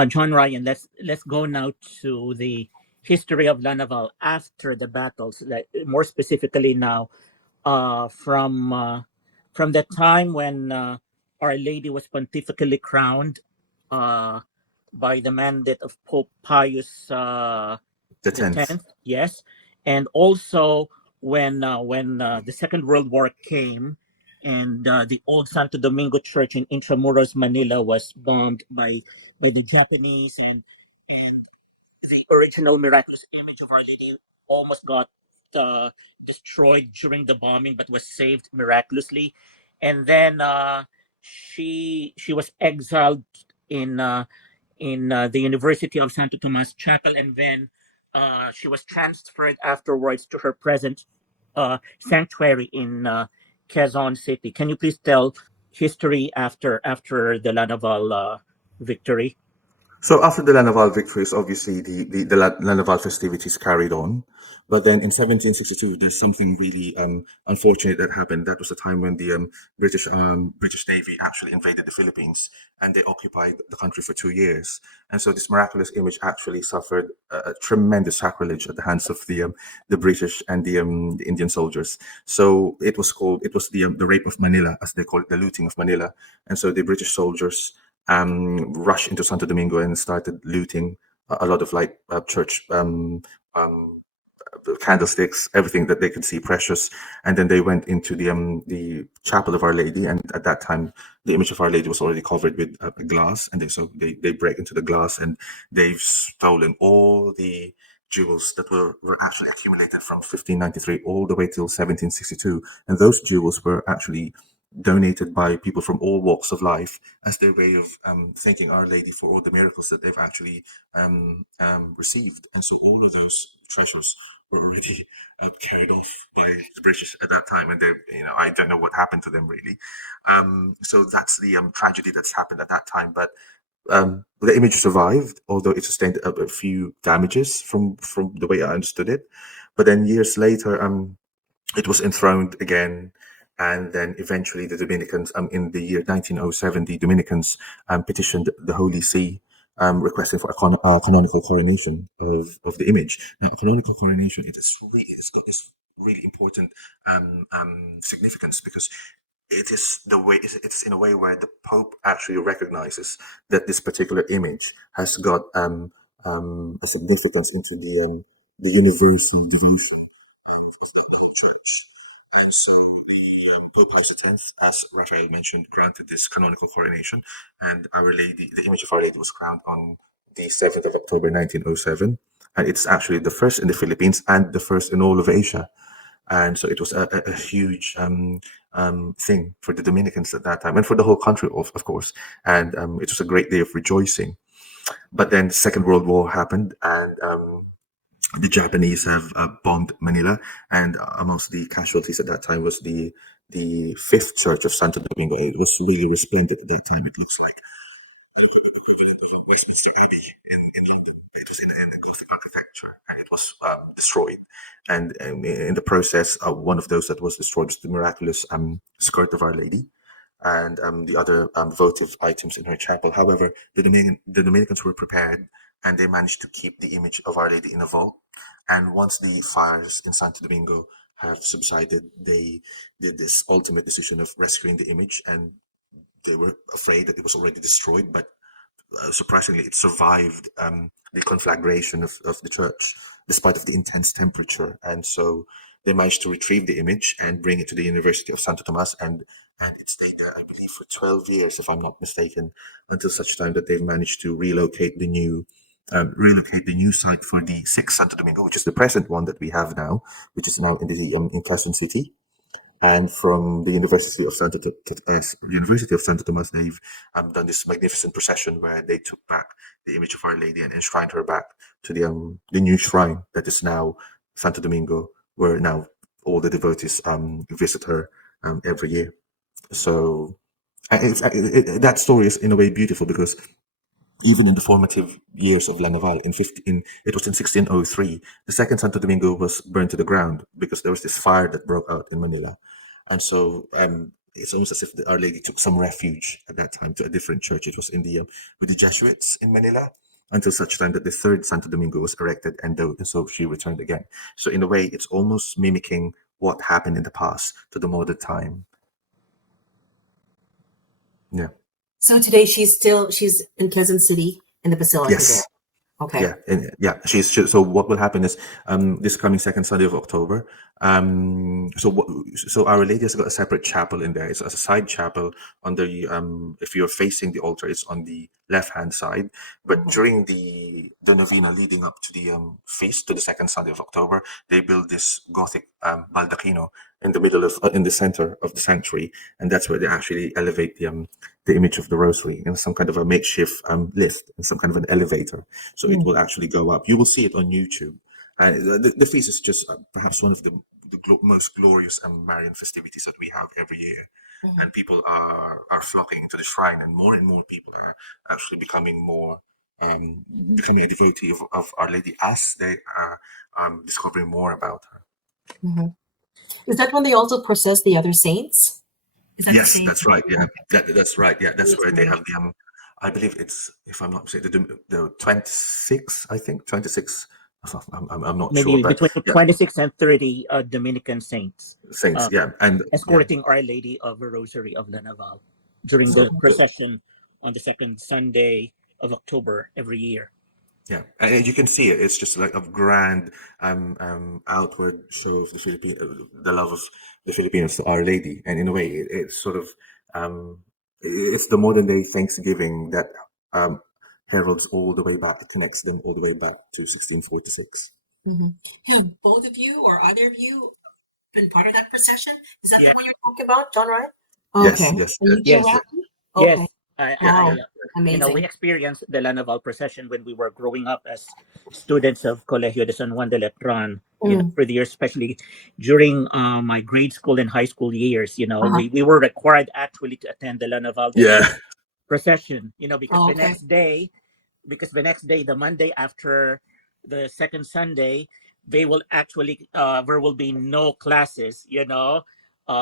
John Ryan, let's go now to the history of La Naval after the battles. Like, more specifically now, from the time when Our Lady was pontifically crowned by the mandate of Pope Pius The 10th. Yes, and also when the Second World War came, and the old Santo Domingo Church in Intramuros, Manila, was bombed by the Japanese, and the original miraculous image of Our Lady almost got destroyed during the bombing, but was saved miraculously. And then she was exiled in the University of Santo Tomas Chapel, and then she was transferred afterwards to her present sanctuary in Quezon City. Can you please tell history after the La Naval victory? So after the Naval victories, obviously the Naval festivities carried on. But then in 1762, there's something really unfortunate that happened. That was the time when the British Navy actually invaded the Philippines, and they occupied the country for 2 years. And so this miraculous image actually suffered a tremendous sacrilege at the hands of the British and the Indian soldiers. So it was the rape of Manila, as they call it, the looting of Manila. And so the British soldiers rushed into Santo Domingo and started looting a lot of like church candlesticks, everything that they could see precious. And then they went into the chapel of Our Lady, and at that time the image of Our Lady was already covered with glass, and they break into the glass, and they've stolen all the jewels that were actually accumulated from 1593 all the way till 1762. And those jewels were actually donated by people from all walks of life as their way of thanking Our Lady for all the miracles that they've actually received. And so all of those treasures were already carried off by the British at that time, and I don't know what happened to them really. So that's the tragedy that's happened at that time. But the image survived, although it sustained a few damages from the way I understood it. But then years later, it was enthroned again. And then eventually the Dominicans, in the year 1907, the Dominicans petitioned the Holy See, requesting for a canonical coronation of the image. Now, a canonical coronation, it's got this really important significance, because it's in a way where the Pope actually recognizes that this particular image has got a significance into the universal devotion of the whole church. And so the Pope Pius X, as Raphael mentioned, granted this canonical coronation, and Our Lady, the image of Our Lady, was crowned on the 7th of October 1907, and it's actually the first in the Philippines and the first in all of Asia. And so it was a huge thing for the Dominicans at that time, and for the whole country, of course. And it was a great day of rejoicing. But then the Second World War happened, and the Japanese have bombed Manila, and amongst the casualties at that time was the fifth church of Santo Domingo. It was really resplendent at that time. It looks like Westminster Abbey in London. It was in the Gothic architecture, and it was destroyed. And in the process, one of those that was destroyed was the miraculous skirt of Our Lady, and the other votive items in her chapel. However, the Dominicans were prepared, and they managed to keep the image of Our Lady in a vault. And once the fires in Santo Domingo have subsided, they did this ultimate decision of rescuing the image, and they were afraid that it was already destroyed, but surprisingly, it survived the conflagration of the church, despite of the intense temperature. And so they managed to retrieve the image and bring it to the University of Santo Tomas, and it stayed there, I believe, for 12 years, if I'm not mistaken, until such time that they've managed to relocate the new site for the sixth Santo Domingo, which is the present one that we have now, which is now in Quezon City. And from the University of Santo Tomas, they've done this magnificent procession where they took back the image of Our Lady and enshrined her back to the new shrine that is now Santo Domingo, where now all the devotees visit her every year. So that story is in a way beautiful, because even in the formative years of La Naval, it was in 1603, the second Santo Domingo was burned to the ground because there was this fire that broke out in Manila. And so it's almost as if Our Lady took some refuge at that time to a different church. It was with the Jesuits in Manila, until such time that the third Santo Domingo was erected, and so she returned again. So in a way, it's almost mimicking what happened in the past to the modern time. Yeah. So today she's in Quezon City in the Basilica Yes. there. Okay. Yeah. So what will happen is this coming second Sunday of October. So Our Lady has got a separate chapel in there. It's a side chapel on the if you're facing the altar, it's on the left hand side. But during the novena leading up to the feast, to the second Sunday of October, they build this Gothic baldacchino in the middle of in the center of the sanctuary, and that's where they actually elevate the image of the Rosary in some kind of a makeshift lift, in some kind of an elevator. So it will actually go up. You will see it on YouTube. And the feast is just perhaps one of the most glorious Marian festivities that we have every year. And people are flocking to the shrine, and more people are actually becoming becoming a devotee of Our Lady as they are discovering more about her. Mm-hmm. Is that when they also process the other saints? Yes, that's right. Yeah, that's right. Yeah, that's where they have the I believe it's, if I'm not mistaken, the 26, I think 26. I'm not maybe sure, but between yeah, 26 and 30 Dominican saints saints. Yeah, and yeah. escorting Our Lady of the Rosary of the Naval during So the procession on the second Sunday of October every year. yeah, and you can see it. It's just like a grand outward show of the love of the Filipinos to Our Lady, and in a way, it's sort of it's the modern day Thanksgiving that heralds all the way back, connects them all the way back to 1646. Have both of you or either of you been part of that procession? Is that Yeah. the one you're talking about, John Ryan? Yes, Okay. yes, And you Yes. too, Rafi? Yes, Okay. I Wow. Amazing. we experienced the Naval procession when we were growing up as students of Colegio de San Juan de Letran. For the years, especially during my grade school and high school years, we were required actually to attend the Naval yeah, procession. Because Oh, the okay. next day, the Monday after the second Sunday, they will actually there will be no classes,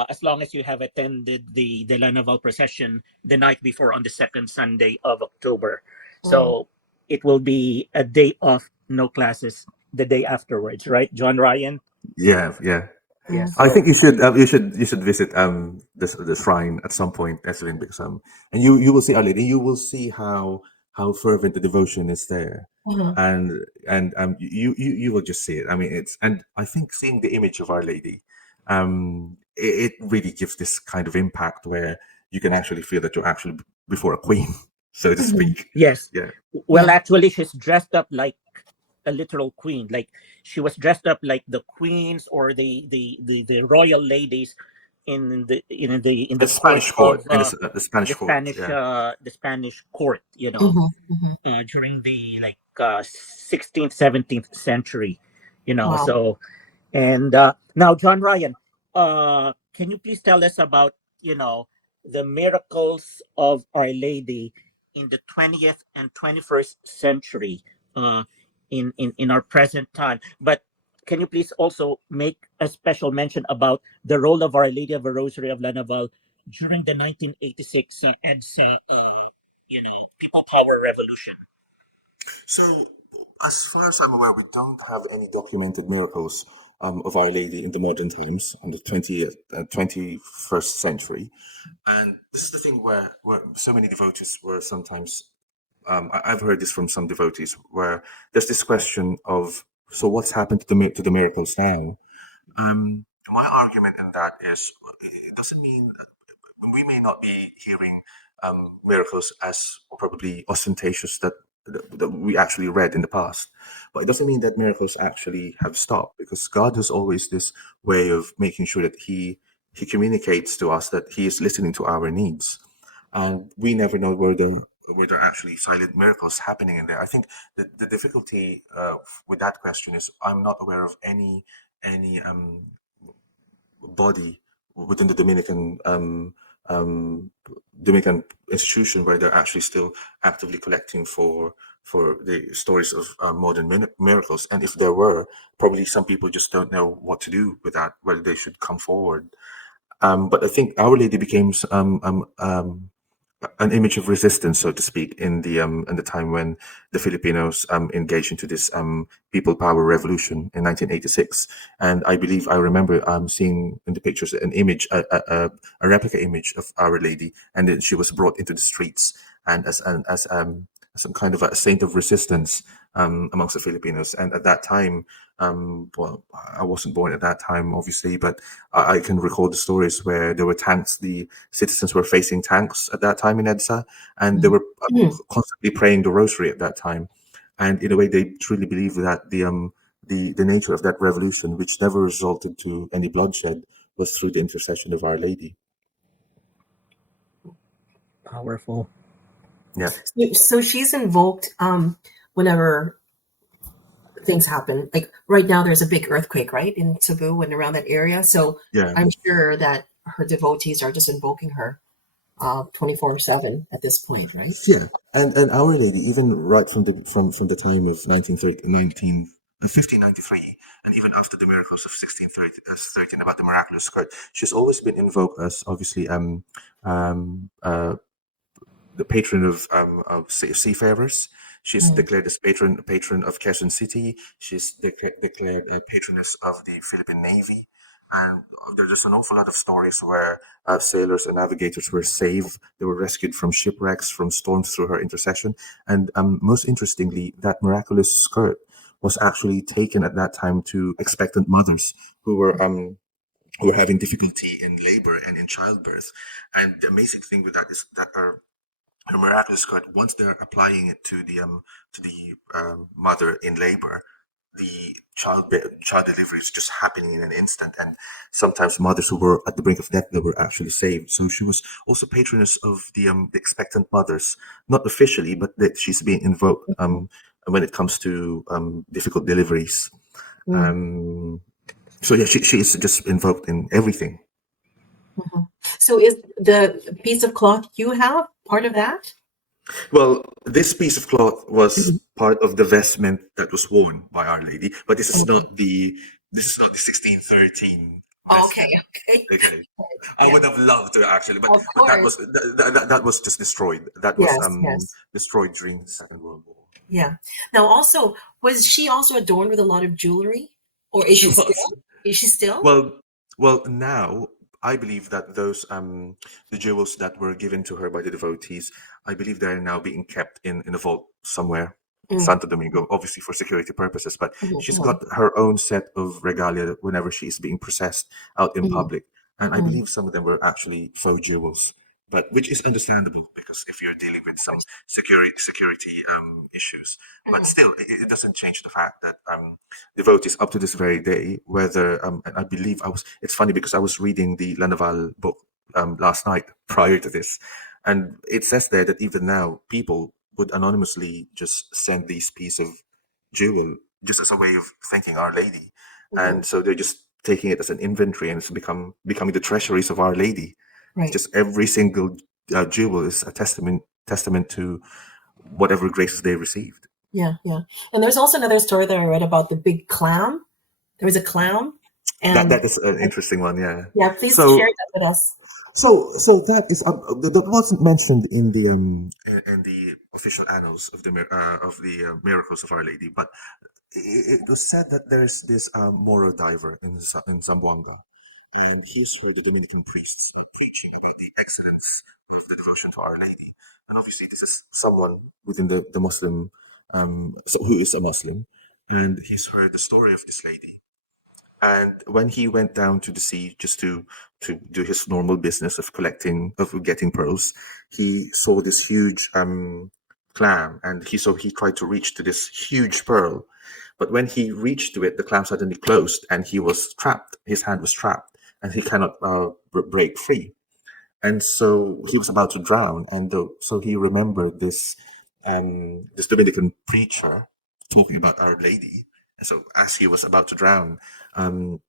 as long as you have attended the Naval procession the night before on the second Sunday of October. So it will be a day off, no classes the day afterwards, right, John Ryan? yeah, yeah. Yes. I So think you should visit the shrine at some point, Evelyn, because and you will see Our Lady. You will see how fervent the devotion is there, and you will just see it. I mean, it's, and I think seeing the image of Our Lady, it really gives this kind of impact where you can actually feel that you're actually before a queen, so to speak. yes. Yeah. Well, actually, she's dressed up like a literal queen. Like she was dressed up like the queens or the royal ladies in the The court Spanish court, of the Spanish court. Yeah. the Spanish court. During the 16th 17th century. Wow. So and now, John Ryan, can you please tell us about the miracles of Our Lady in the 20th and 21st century, uh, in our present time? But can you please also make a special mention about the role of Our Lady of the Rosary of La Naval during the 1986 EDSA, People Power Revolution? So, as far as I'm aware, we don't have any documented miracles of Our Lady in the modern times, on the 20th, 21st century. And this is the thing where so many devotees were sometimes, I've heard this from some devotees, where there's this question of, so what's happened to the miracles now? My argument in that is, it doesn't mean we may not be hearing miracles as probably ostentatious that we actually read in the past, but it doesn't mean that miracles actually have stopped, because God has always this way of making sure that He communicates to us that He is listening to our needs, and we never know where there are actually silent miracles happening in there. I think the difficulty with that question is I'm not aware of any body within the Dominican institution where they're actually still actively collecting for the stories of modern miracles. And if there were, probably some people just don't know what to do with that, whether they should come forward. But I think Our Lady became an image of resistance, so to speak, in the time when the Filipinos engaged into this people power revolution in 1986. And I believe I remember seeing in the pictures an image, a replica image of Our Lady, and then she was brought into the streets and as some kind of a saint of resistance amongst the Filipinos. And at that time, well, I wasn't born at that time, obviously, but I can recall the stories where there were tanks. The citizens were facing tanks at that time in EDSA, and they were constantly praying the Rosary at that time. And in a way, they truly believed that the nature of that revolution, which never resulted to any bloodshed, was through the intercession of Our Lady. Powerful. Yeah. So she's invoked whenever things happen. Like right now, there's a big earthquake, right, in Cebu and around that area. So Yeah. I'm sure that her devotees are just invoking her 24/7 at this point, right? Yeah, and Our Lady, even right from the time of 1593, and even after the miracles of 1613 about the miraculous skirt, she's always been invoked as obviously um, uh, the patron of seafarers. She's Mm. declared as patron of Quezon City. She's declared a patroness of the Philippine Navy. And there's just an awful lot of stories where sailors and navigators were saved. They were rescued from shipwrecks, from storms through her intercession. And most interestingly, that miraculous skirt was actually taken at that time to expectant mothers who were having difficulty in labor and in childbirth. And the amazing thing with that is that her miraculous cut, once they're applying it to the mother in labor, the child delivery is just happening in an instant. And sometimes mothers who were at the brink of death, they were actually saved. So she was also patroness of the expectant mothers, not officially, but that she's being invoked when it comes to difficult deliveries. Mm. So yeah, she is just invoked in everything. Mhm. So is the piece of cloth you have part of that? Well, this piece of cloth was part of the vestment that was worn by Our Lady, but this is not the 1613 Oh, okay, vestment. okay. Okay, I Yeah, would have loved to actually, but of but that course. was that was just destroyed. That was Yes, yes. destroyed during the Second World War. Yeah. Now also, was she also adorned with a lot of jewelry? Or is She she was. still? Is she still? Well, now I believe that those the jewels that were given to her by the devotees, I believe they are now being kept in a vault somewhere in Mm, Santo Domingo, obviously for security purposes. But mhm, she's mhm, got her own set of regalia whenever she is being processed out in mhm, public, and I mhm. believe some of them were actually faux jewels. But which is understandable because if you're dealing with some security issues, but Mhm, still, it doesn't change the fact that devotees up to this very day, whether and I believe I was. It's funny because I was reading the Naval book last night prior to this, and it says there that even now people would anonymously just send these piece of jewel just as a way of thanking Our Lady, mhm. and so they're just taking it as an inventory, and it's becoming the treasuries of Our Lady. It's Right. just every single jewel is a testament to whatever graces they received. Yeah, yeah. And there's also another story that I read about the big clown. There was a clown, That and that is an interesting one, yeah. yeah, please share So that with us. so that is that wasn't mentioned in the official annals of the miracles of Our Lady, but it was said that there's this Moro diver in Zamboanga, and he's heard the Dominican priests preaching about the excellence of the devotion to Our Lady, and obviously this is someone within the Muslim, who is a Muslim, and he's heard the story of this lady. And when he went down to the sea just to do his normal business of getting pearls, he saw this huge clam, and he tried to reach to this huge pearl. But when he reached to it, the clam suddenly closed, and he was trapped. His hand was trapped, and he cannot break free. And so he was about to drown, and so he remembered this Dominican preacher talking about Our Lady. And so as he was about to drown, um,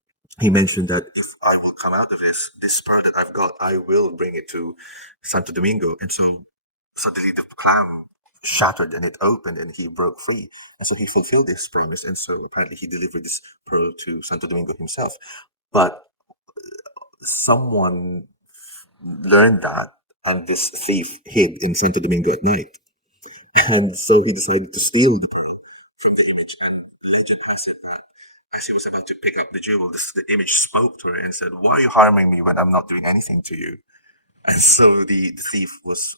he mentioned that if I will come out of this pearl that I've got, I will bring it to Santo Domingo. And so suddenly the clam shattered and it opened and he broke free. And so he fulfilled this promise. And so apparently he delivered this pearl to Santo Domingo himself. But someone learned that, and this thief hid in Santo Domingo at night. And so he decided to steal the pearl from the image. And legend has it that as he was about to pick up the jewel, the image spoke to her and said, "Why are you harming me when I'm not doing anything to you?" And so the thief was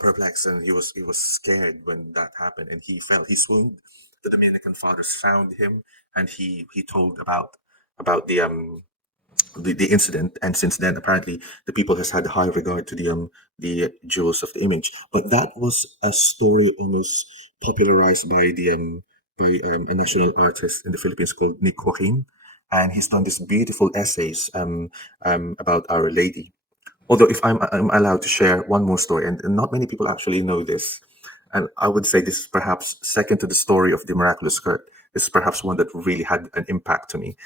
perplexed, and he was scared when that happened, and he fell. He swooned. The Dominican fathers found him, and he told about the incident, and since then apparently the people has had high regard to the jewels of the image. But that was a story almost popularized by a national artist in the Philippines called Nick Joaquin, and he's done these beautiful essays about Our Lady. Although if I'm allowed to share one more story, and not many people actually know this, and I would say this is perhaps second to the story of the miraculous skirt. is perhaps one that really had an impact to me.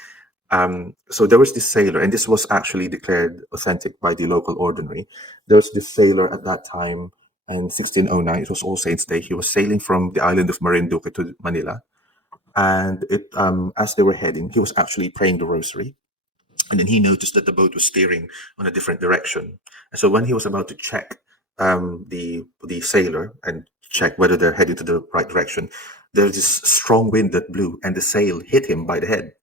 So there was this sailor, and this was actually declared authentic by the local ordinary. There was this sailor at that time in 1609. It was All Saints' Day. He was sailing from the island of Marinduque to Manila, and as they were heading, he was actually praying the Rosary, and then he noticed that the boat was steering on a different direction. And so when he was about to check the sailor and check whether they're heading to the right direction, there was this strong wind that blew, and the sail hit him by the head.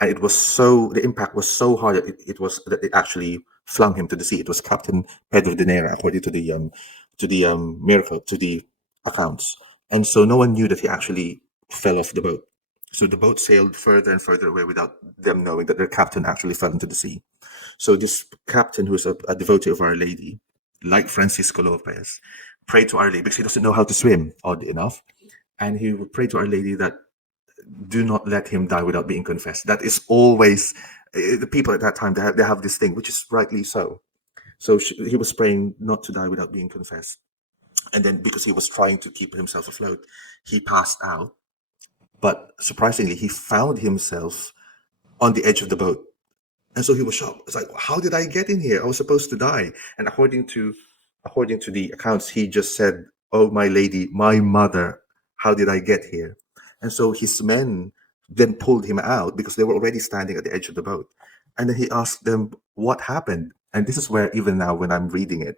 And the impact was so hard that it actually flung him to the sea. It was Captain Pedro de Nera, according to the miracle, to the accounts. And so no one knew that he actually fell off the boat. So the boat sailed further and further away without them knowing that their captain actually fell into the sea. So this captain, who's a devotee of Our Lady, like Francisco Lopez, prayed to Our Lady because he doesn't know how to swim, oddly enough. And he would pray to Our Lady that do not let him die without being confessed. That is always the people at that time. They have this thing, which is rightly so. So he was praying not to die without being confessed, and then because he was trying to keep himself afloat, he passed out. But surprisingly, he found himself on the edge of the boat, and so he was shocked. It's like, how did I get in here? I was supposed to die. And according to the accounts, he just said, "Oh, my lady, my mother, how did I get here?" And so his men then pulled him out because they were already standing at the edge of the boat. And then he asked them, "What happened?" And this is where, even now, when I'm reading it,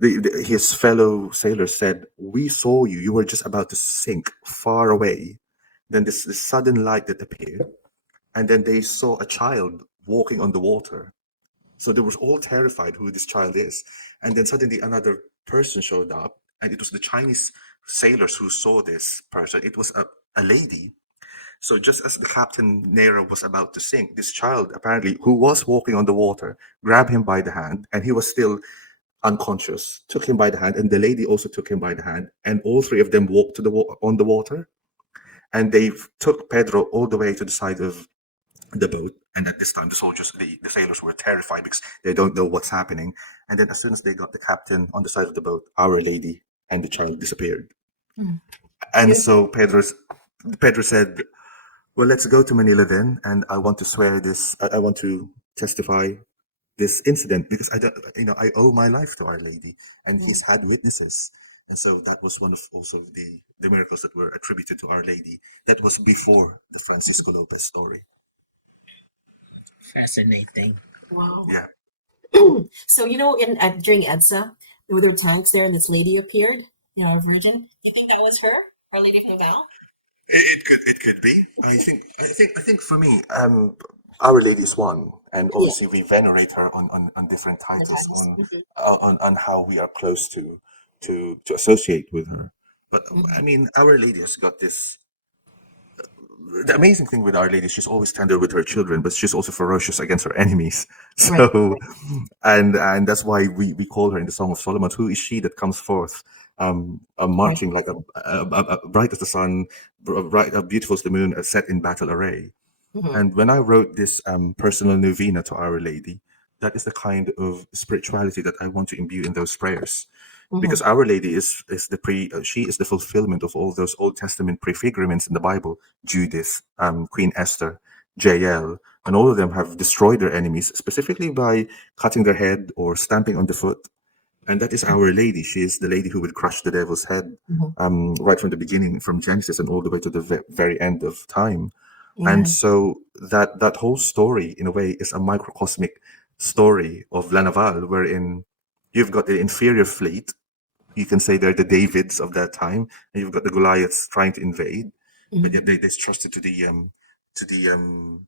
his fellow sailors said, "We saw you. You were just about to sink far away. Then this sudden light that appeared, and then they saw a child walking on the water." So they were all terrified who this child is. And then suddenly another person showed up, and it was the Chinese sailors who saw this person. It was a lady. So just as the Captain Nero was about to sink, this child, apparently, who was walking on the water, grabbed him by the hand, and he was still unconscious, took him by the hand, and the lady also took him by the hand, and all three of them walked to on the water, and they took Pedro all the way to the side of the boat. And at this time, the sailors were terrified because they don't know what's happening. And then as soon as they got the captain on the side of the boat, Our Lady and the child disappeared. And so Pedro said, "Well, let's go to Manila then, and I want to swear this. I want to testify this incident because I owe my life to Our Lady, and he's had witnesses." And so that was one of also the miracles that were attributed to Our Lady. That was before the Francisco Lopez story. Fascinating. Wow. Yeah. So during EDSA, there were tanks there, and this lady appeared, a virgin. You think that was her, Our Lady of Naval? It could be. I think for me, Our Lady is one, and obviously we venerate her on different titles, on how we are close to associate with her. But I mean, Our Lady has got this. The amazing thing with Our Lady is she's always tender with her children, but she's also ferocious against her enemies. So, and that's why we call her in the Song of Solomon, "Who is she that comes forth, marching like a bright as the sun, bright, beautiful as the moon, set in battle array." And when I wrote this personal novena to Our Lady, that is the kind of spirituality that I want to imbue in those prayers. Because Our Lady she is the fulfillment of all those Old Testament prefigurements in the Bible. Judith, Queen Esther, Jael, and all of them have destroyed their enemies, specifically by cutting their head or stamping on the foot. And that is Our Lady. She is the lady who will crush the devil's head, right from the beginning, from Genesis and all the way to the very end of time. And so that whole story, in a way, is a microcosmic story of La Naval, wherein you've got the inferior fleet. You can say they're the Davids of that time, and you've got the Goliaths trying to invade, but yet they trusted to the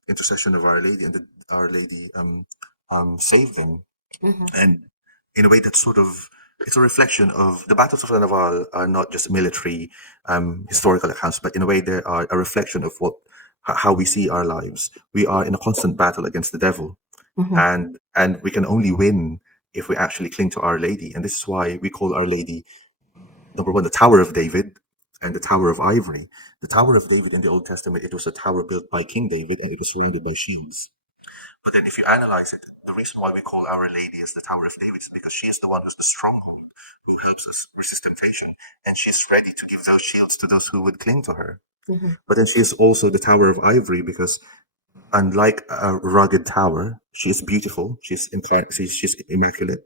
intercession of Our Lady, and Our Lady saved them. And in a way, that's it's a reflection of the battles of La Naval are not just military historical accounts, but in a way they are a reflection of how we see our lives. We are in a constant battle against the devil, and we can only win if we actually cling to Our Lady. And this is why we call Our Lady, number one, the Tower of David and the Tower of Ivory. The Tower of David in the Old Testament, it was a tower built by King David, and it was surrounded by shields. But then if you analyze it, the reason why we call Our Lady as the Tower of David is because she is the one who's the stronghold, who helps us resist temptation, and she's ready to give those shields to those who would cling to her. But then she is also the Tower of Ivory because unlike a rugged tower, she is beautiful. She's immaculate,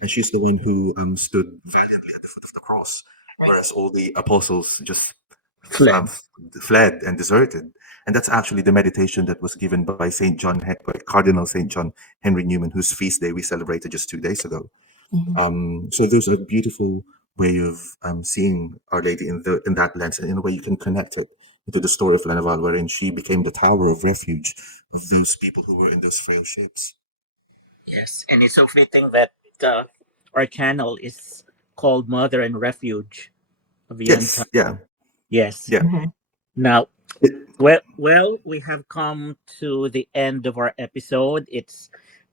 and she's the one who stood valiantly at the foot of the cross, whereas all the apostles just Fled. fled and deserted. And that's actually the meditation that was given by by Cardinal Saint John Henry Newman, whose feast day we celebrated just 2 days ago. So there's a beautiful way of seeing Our Lady in that lens, and in a way you can connect it to the story of Naval, wherein she became the tower of refuge of those people who were in those frail ships. Yes, and it's so fitting that our channel is called Mother and Refuge of the End Yes, Time. yeah, Yes. yeah. Now, It- well, we have come to the end of our episode.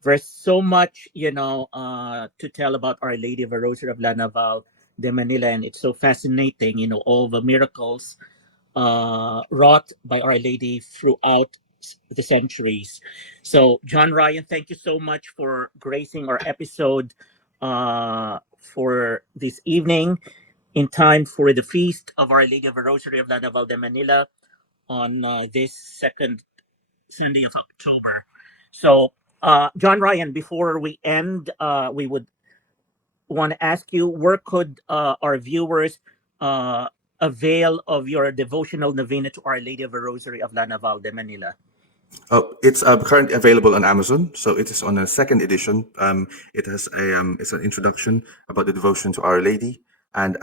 There's so much, to tell about Our Lady of the Rosary of Naval de Manila, and it's so fascinating, all the miracles wrought by Our Lady throughout the centuries. So, John Ryan, thank you so much for gracing our episode for this evening in time for the feast of Our Lady of the Rosary of Naval de Manila on this second Sunday of October. So, John Ryan, before we end, we would want to ask you, where could our viewers avail of your devotional novena to Our Lady of the Rosary of Naval de Manila? It's currently available on Amazon, so it is on a second edition. It has it's an introduction about the devotion to Our Lady, and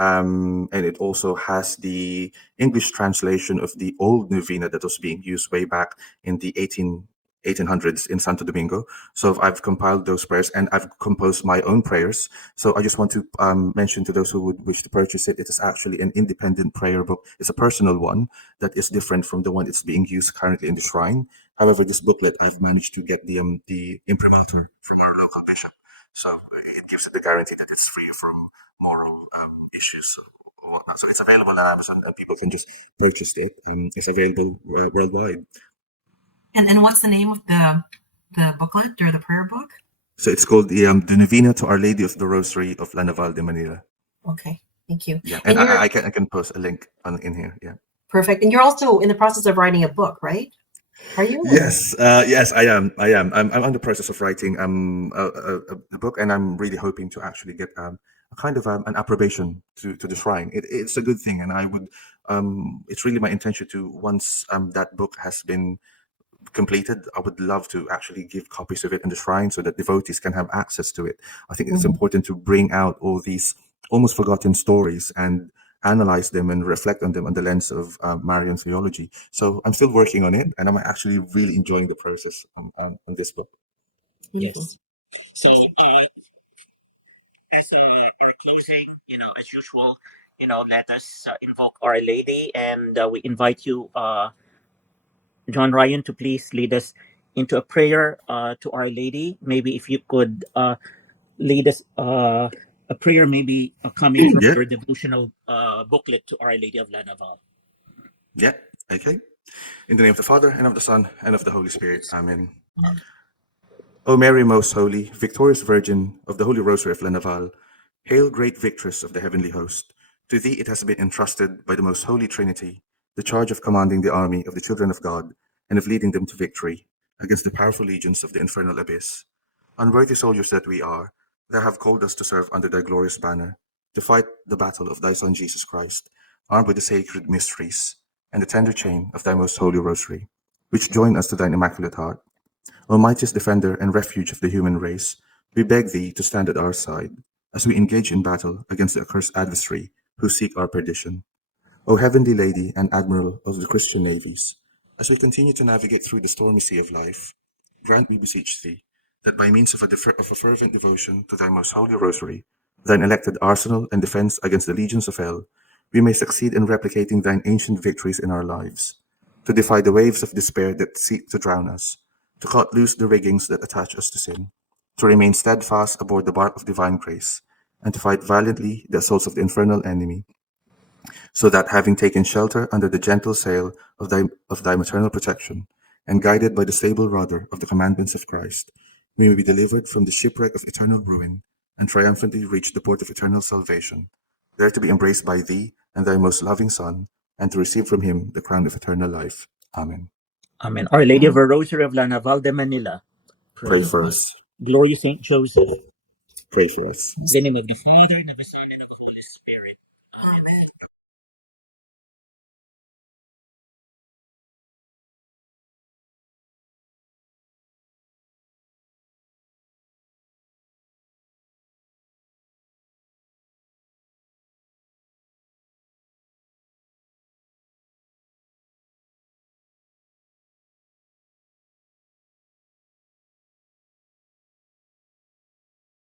it also has the English translation of the old novena that was being used way back in the 1800s in Santo Domingo. So I've compiled those prayers and I've composed my own prayers. So I just want to mention to those who would wish to purchase it, it is actually an independent prayer book. It's a personal one that is different from the one that's being used currently in the shrine. However, this booklet, I've managed to get the imprimatur from our local bishop. So it gives it the guarantee that it's free from moral issues. So it's available on Amazon and people can just purchase it. It's available worldwide. And what's the name of the booklet or the prayer book? So it's called the Novena to Our Lady of the Rosary of Naval de Manila. Okay, thank you. Yeah, and I can post a link in here. Yeah. Perfect. And you're also in the process of writing a book, right? Are you? Yes, yes, I am. I'm in the process of writing a book, and I'm really hoping to actually get a kind of an approbation to the shrine. It's a good thing, and I would. It's really my intention to once that book has been completed, I would love to actually give copies of it in the shrine so that devotees can have access to it. I think it's important to bring out all these almost forgotten stories and analyze them and reflect on them on the lens of Marian theology. So I'm still working on it, and I'm actually really enjoying the process on this book. Yes. So, as our closing, as usual, let us invoke Our Lady, and we invite you, John Ryan, to please lead us into a prayer to Our Lady. Maybe if you could lead us a prayer, maybe coming from Yeah, your devotional booklet to Our Lady of Naval. yeah, okay. In the name of the Father, and of the Son, and of the Holy Spirit. Amen. O Mary, most holy, victorious Virgin of the Holy Rosary of Naval, hail, great victress of the heavenly host. To thee it has been entrusted by the most holy Trinity the charge of commanding the army of the children of God and of leading them to victory against the powerful legions of the infernal abyss. Unworthy soldiers that we are, thou have called us to serve under thy glorious banner, to fight the battle of thy Son Jesus Christ, armed with the sacred mysteries and the tender chain of thy most holy rosary, which join us to thine immaculate heart. O mightiest defender and refuge of the human race, we beg thee to stand at our side as we engage in battle against the accursed adversary who seek our perdition. O heavenly Lady and Admiral of the Christian navies, as we continue to navigate through the stormy sea of life, grant, we beseech thee, that by means of a fervent devotion to thy most holy rosary, thine elected arsenal and defense against the legions of hell, we may succeed in replicating thine ancient victories in our lives, to defy the waves of despair that seek to drown us, to cut loose the riggings that attach us to sin, to remain steadfast aboard the bark of divine grace, and to fight valiantly the assaults of the infernal enemy, so that, having taken shelter under the gentle sail of thy maternal protection, and guided by the stable rudder of the commandments of Christ, we may be delivered from the shipwreck of eternal ruin, and triumphantly reach the port of eternal salvation, there to be embraced by thee and thy most loving Son, and to receive from him the crown of eternal life. Amen. Amen. Our Lady of the Rosary of Naval de Manila, Pray for us. Glory Saint Joseph. Pray for us. In the name of the Father, and of the Son, and